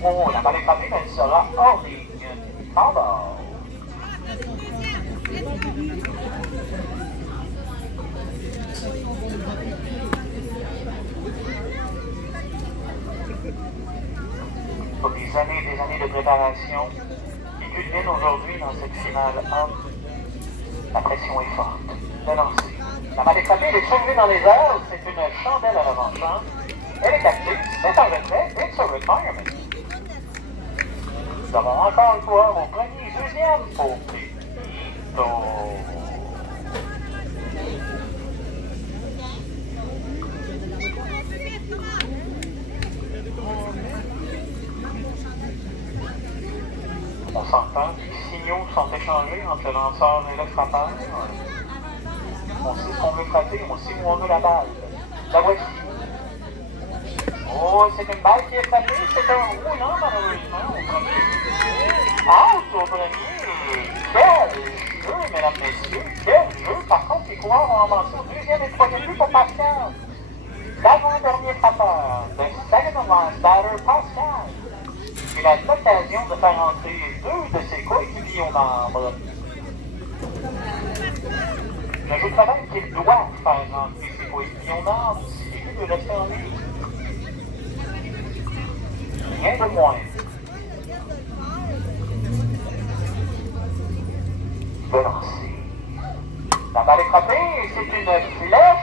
Oh, la balle est frappée, mais elle sera hors ligne. Bravo. Pour des années de préparation qui culminent aujourd'hui dans cette finale 1, la pression est forte. De lancer. La balle est frappée, elle est soulevée dans les airs, c'est une chandelle à l'avant-champ. Elle est active, c'est un retrait, it's a retirement. Nous avons encore un joueur au premier et deuxième pour Pepito. On s'entend, les signaux sont échangés entre le lanceur et le frappeur. On sait ce qu'on veut frapper, on sait où on veut la balle. La voici. Oh, c'est une balle qui est frappée, c'est un roulant malheureusement au premier. Out au premier. Quel jeu, mesdames, messieurs, quel jeu. Par contre, les coureurs ont avancé au deuxième et troisième but pour Pascal. L'avant-dernier frappeur, le second last batter, Pascal. Il a l'occasion de faire entrer deux de ses coéquipiers au marbre. J'ajouterais même qu'il doit faire rentrer ses coéquipiers au marbre s'il veut de rester en ligne. Rien de moins. De lancer. La balle est frappée, c'est une flèche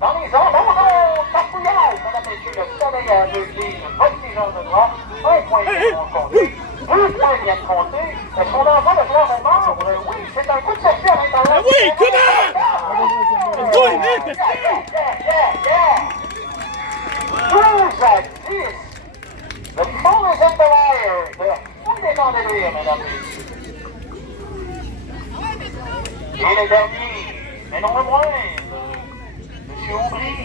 dans les airs. Non, non, cafouillage, mesdames, messieurs, le soleil a aveuglé le voltigeur de droite. Un point vient de compter. 2 points viennent de compter. Est-ce qu'on envoie le joueur au marbre? Oui, c'est un coup de circuit à l'intérieur. Ah oui, comment? Yeah! 12 à 10. Le fond is in the wire. Le fond est en délire, mesdames et messieurs. Et le dernier, mais non le moindre, M. Aubry.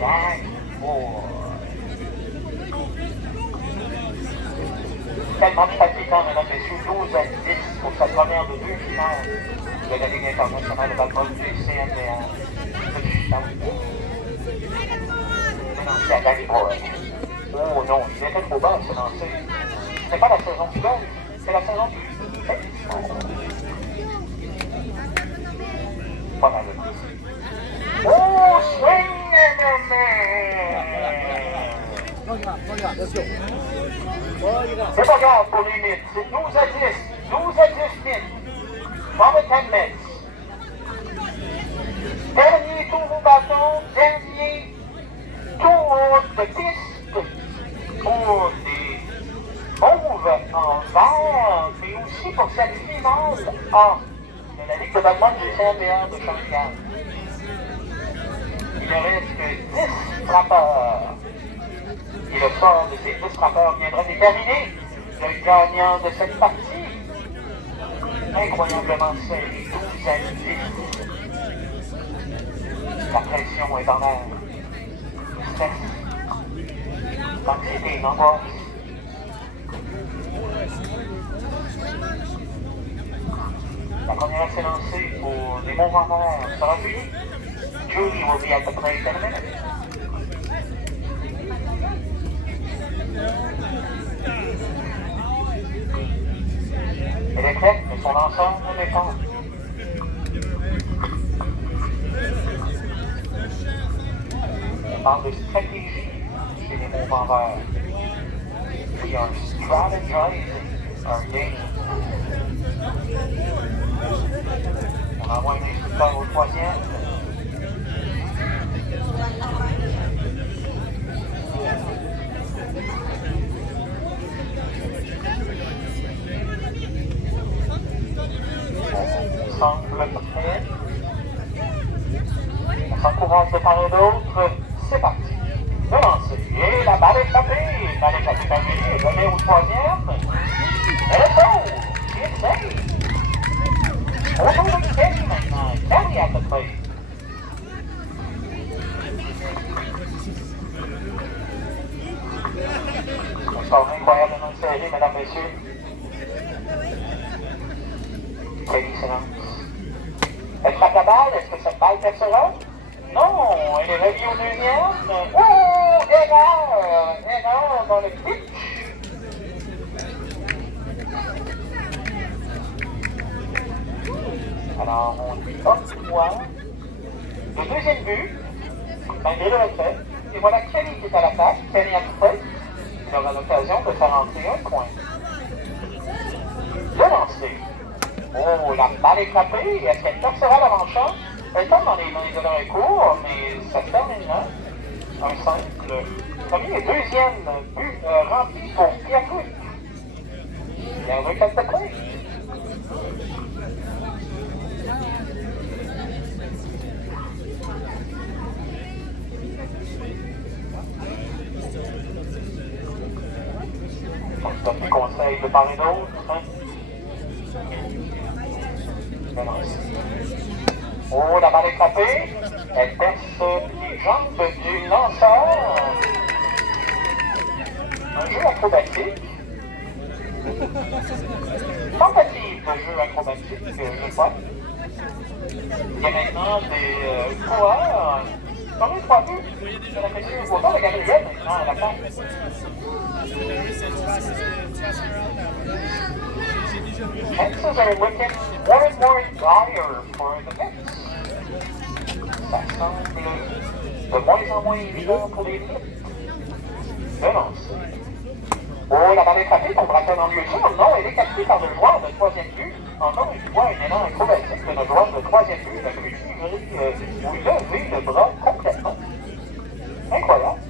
Jack Moore. Quel match palpitant, mesdames et messieurs. 12 à 10 pour sa première de 2 finales de la Ligue internationale de baseball du CNBA. C'est lancé à Jack Moore. Oh non, il était trop bas, c'est lancé. Ce n'est pas la saison du golf, c'est la saison du baseball. Voilà le coup. Oh, swing and a Regarde, let's go. C'est pas grave pour les Mets. C'est 12 à 10. 12 à 10 Mets. From the 10 Mets. Dernier tour au bâton. Dernier tour de piste. Pour les Mauves en vert. Mais aussi pour cette finale A de la Ligue de baseball du CNBA de Shanghai. Il ne reste que 10 frappeurs. Et le sort de ces 10 frappeurs viendra déterminer le gagnant de cette partie. Incroyablement serré, 12 à 10. La pression est en l'air. Le stress, l'anxiété, l'angoisse. La première s'est lancée pour les monts Vendeurs sera finie. Julie will be at the plate in a minute. Elle est prête, mais son lanceur ne l'est pas. On parle de stratégie chez les monts Vendeurs. We are strategizing our game. On envoie un instructeur au troisième. On semble prêt. On s'encourage de part et d'autre. C'est parti. De lancer. Et la balle est frappée. Balle est frappée par Julie. Remet au troisième. Elle est sauve. C'est safe. On joue de Kenny maintenant. Kenny at the plate. Un score incroyablement serré, mesdames, messieurs. Kenny se lance. Elle frappe la balle. Est-ce que cette balle percera? Non, elle est reliée au deuxième. Oh, erreur! Erreur dans le pitch. Alors, on dit octroie le deuxième but, malgré le retrait. Et voilà Kenny qui est à l'attaque. Kenny a fait. Il aura l'occasion de faire entrer un point. Le lancer. Oh, la balle est frappée. Est-ce qu'elle percera l'avant-champ? Elle tombe dans les mains des honneurs et cours, mais ça se termine là. Un simple premier et deuxième but rempli pour Pierre-Luc. Pierre-Luc at the plate. On se donne des conseils de part et d'autre. Hein? Oh, la balle est frappée. Elle perce les jambes du lanceur. Un jeu acrobatique. Tentative de jeu acrobatique, je crois. Il y a maintenant des coureurs. Combien de 3 buts? Mesdames et messieurs, au bord de Gabriel maintenant à la place. Texas are looking more and more dire for the Mets. Ça semble de moins en moins évident pour les Mets. De lancer. Oh, la balle est frappée pour braquer en lieu sûr. Non, elle est captée par le joueur de troisième but. Encore une fois, un élan acrobatique de notre joueur de troisième but. Il a pu livrer ou lever le bras complètement. Incroyable.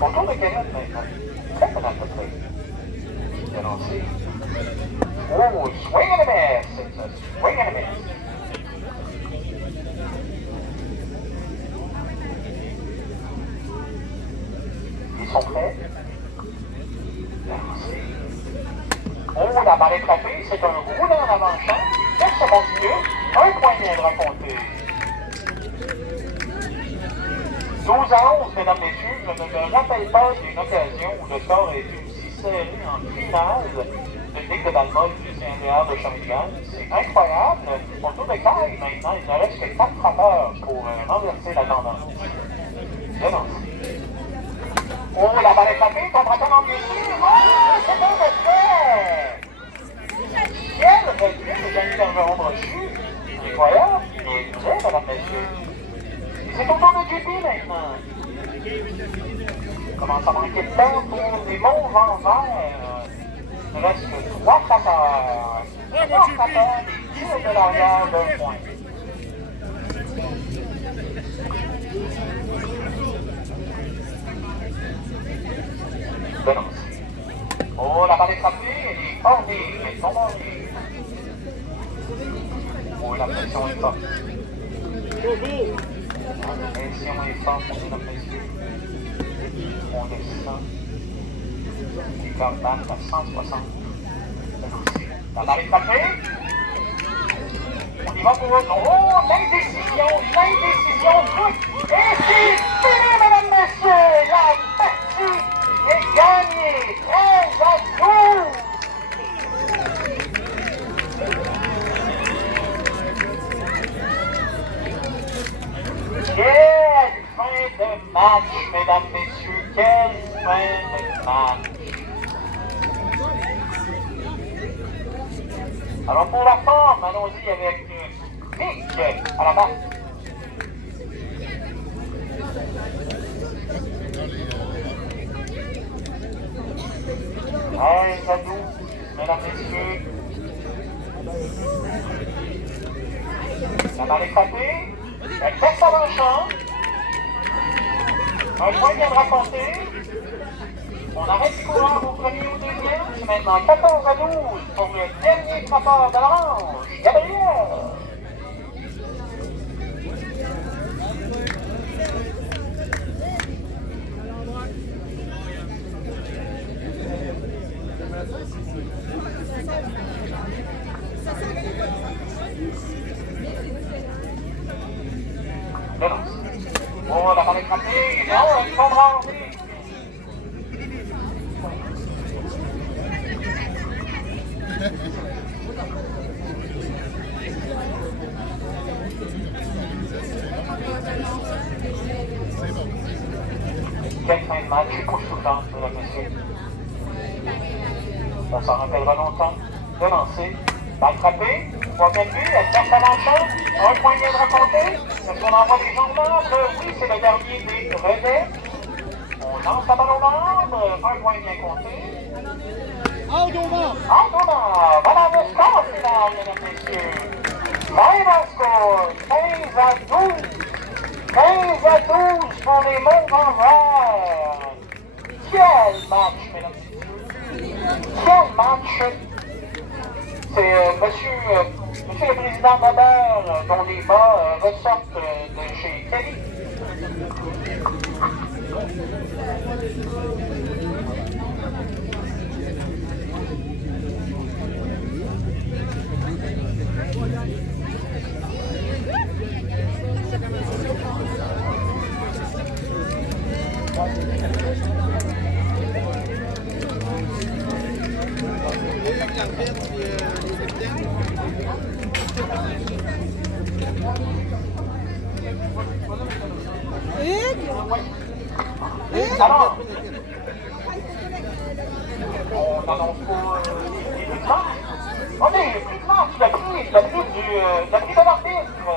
Autour de Kevin maintenant. Très bon appliqué. De lancer. Oh, swing and a miss. It's a swing and a miss. Ils sont prêts. Oh, la balle est frappée. C'est un roulant en avant-champ. Perce mon milieu. Un point vient de raconter. 12 à 11, mesdames, messieurs. Je ne me rappelle pas d'une occasion où le score a été aussi serré en finale de Ligue de balle-molle du CNDR de Shawinigan. C'est incroyable. Autour de Caille, maintenant, il ne reste que 4 frappeurs pour renverser la tendance. De lancer. Oh, la balle est frappée. Ton braqueur en blessure. Oh, c'est un retrait. Quel retrait de Denis Bergeron-Brochu. Incroyable. Bien vrai, mesdames, messieurs. C'est au tour de JP maintenant. Commence à manquer de temps pour les monts Vendeurs. Il reste que 3 frappeurs. 3 frappeurs et 10 de l'arrière d'un point. De lancer. Oh, la balle est frappée. Elle est cornée. Elle tombe en ligne. Oh, la pression est forte. La pression est forte, mesdames et messieurs. On descend. Les cœurs battent à 160. La balle est frappée. On y va pour eux. Oh, l'indécision coûte. Et c'est fini, mesdames, messieurs. La partie est gagnée. 13 à 12. match, mesdames, messieurs. Quelle fin de match. Alors pour la forme, allons-y avec Nick à la balle. Hey, Zadou, mesdames, messieurs. La balle est frappée. Elle fait ça dans le champ. Un point vient de raconter. On arrête du courant au premier ou deuxième. C'est maintenant 14 à 12 pour le dernier frappeur de l'orange, Gabriel. Oh, la balle est frappée. Non, elle tombera en vie. Quelle fin de match époustouflante, mesdames et messieurs. On s'en rappellera longtemps. De lancer. Balle frappée. Troisième but. Elle perd sa manchette. Un point vient de raconter. Est-ce qu'on envoie des gens de marbre? Oui, c'est le dernier des relais. On lance la balle au marbre. Un point vient compter. Out au marbre! Out au marbre. Voilà le score final, mesdames et messieurs. Final score. 15 à 12. 15 à 12 pour les Monts-en-Vert. Quel match, mesdames et messieurs. Quel match. C'est monsieur le président Nobert dont les bas ressortent de chez Kelly. Alors, on annonce pour les prix de match. Ok, le prix de match, le prix de l'arbitre.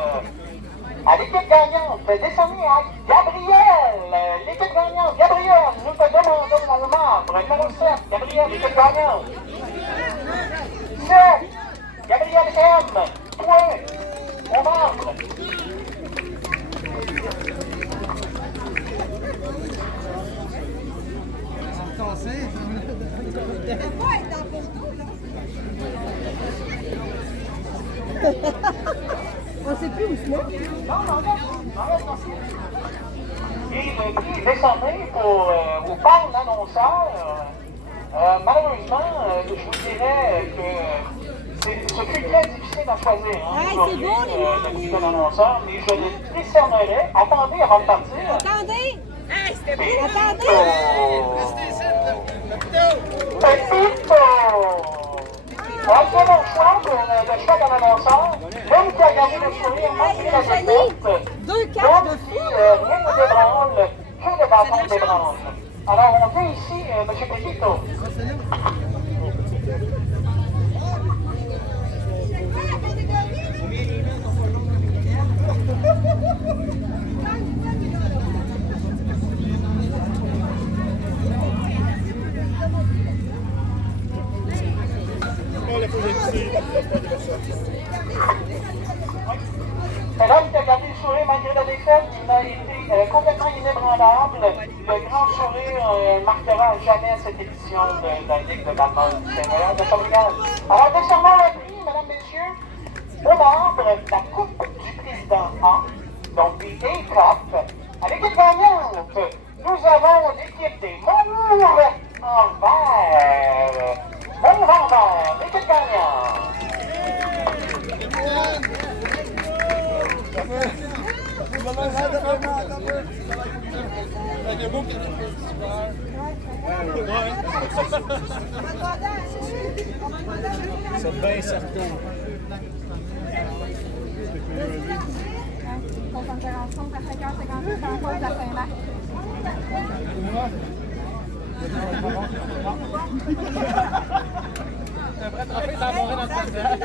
À l'équipe gagnante, décerné à Gabriel. L'équipe gagnante, Gabriel, nous te demandons au marbre, numéro 7, Gabriel, l'équipe gagnante. 7, Gabriel M, point, au marbre. On sait plus où se mettre. Et le prix est décerné au par l'annonceur. Malheureusement, je vous dirais que ce fut très difficile à choisir. Aujourd'hui, le prix de l'annonceur, mais je le décernerai. Attendez avant de partir. Attendez! Pepito! Attendez! On a fait mon choix pour le choix d'un annonceur. Même qui a gardé le sourire, malgré la défaite. Deux cartes de fou! Rien ne débranle, que le bâton débranle. Alors, on vient ici, M. Pepito. C'est l'homme qui a gardé le sourire malgré la défaite, il a été complètement inébranlable. Le grand sourire marquera à jamais cette édition de la Ligue de baseball du Seigneur de Saint-Miguel. Alors, décernons le prix, mesdames, messieurs, au marbre, la Coupe du Président A, donc des A-Cup. À l'équipe gagnante, nous avons l'équipe des Monts-en-Vert. Monts-en-Vert, l'équipe gagnante. C'est bien certain. Concentration à 5h58 en cause de la Saint-Marc. Un vrai trophée d'abord dans ta tête.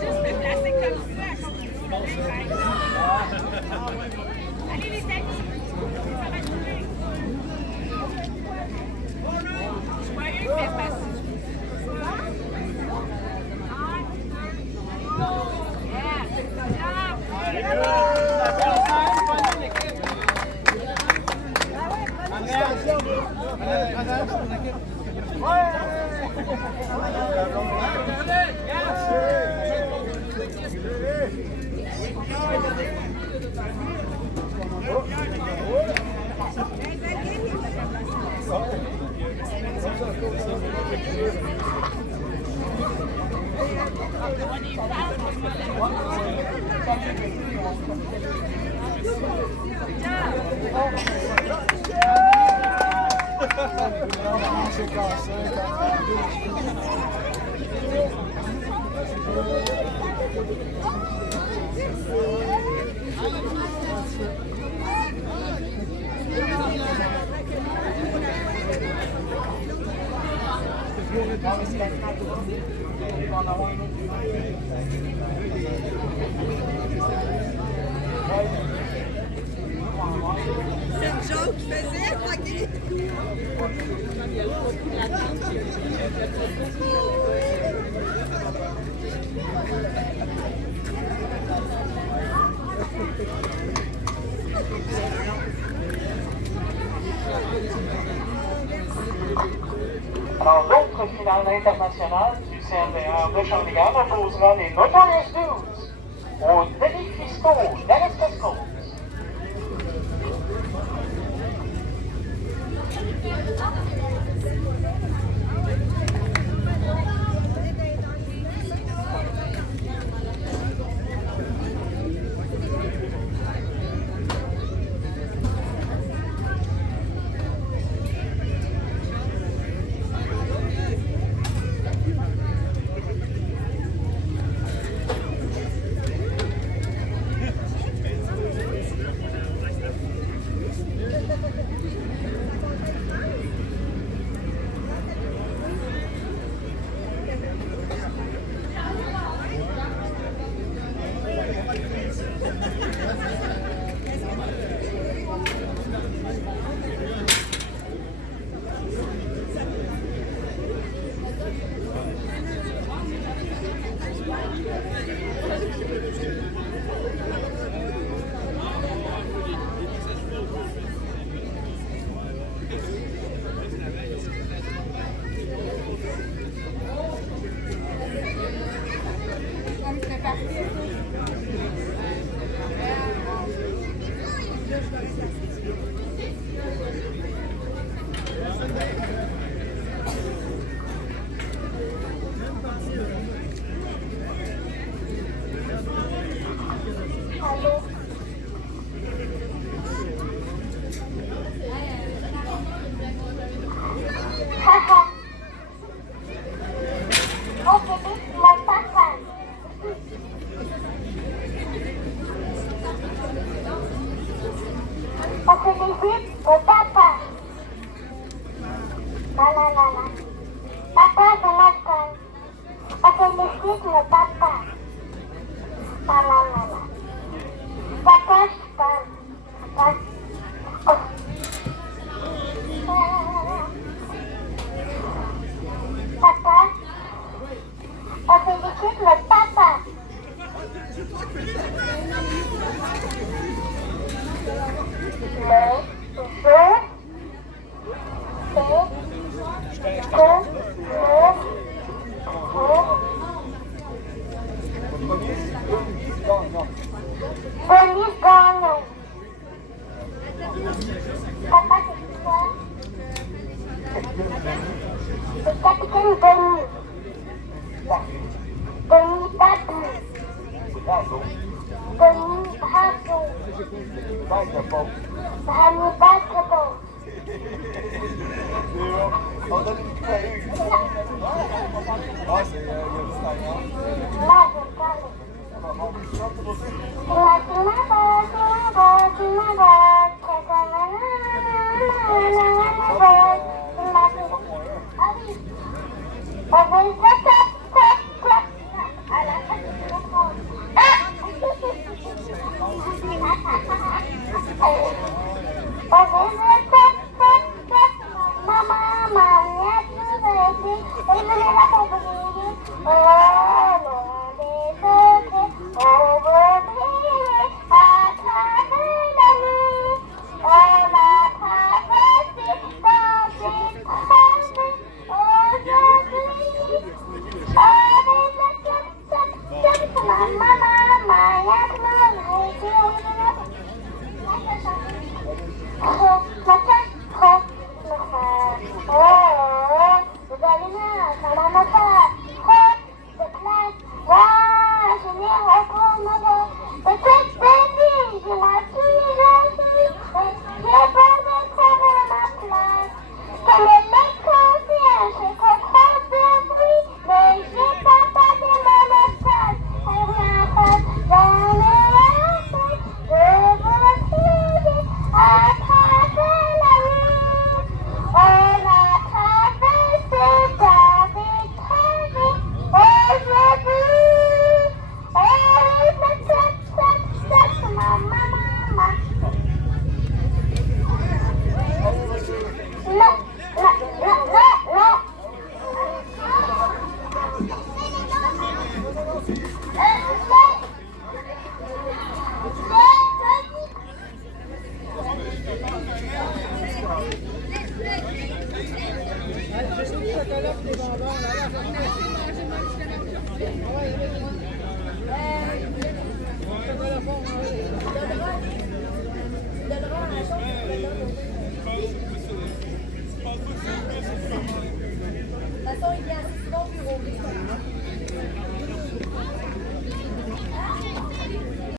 Juste me placer comme ça. Allez les amis, ça va jouer. Joyeux, mais facile. C'est une joke qu'il faisait, ok? Alors, l'autre finale internationale du CNBR de Shawinigan opposera les Notorious Dudes aux Denis Fiscaux d'Anastasco. On félicite au papa. La la la la. Papa, c'est Maston. On félicite le papa. La la la la. Papa, je parle. Papa. Oh. Papa. On félicite le papa. Denis Gagnon. Papa, c'est quoi? Le capitaine Denis. Denis Babu. Denis Bravo. Bravo Basketball. On donne une coupe. Ah, c'est Youngstown, hein? Là, je parle.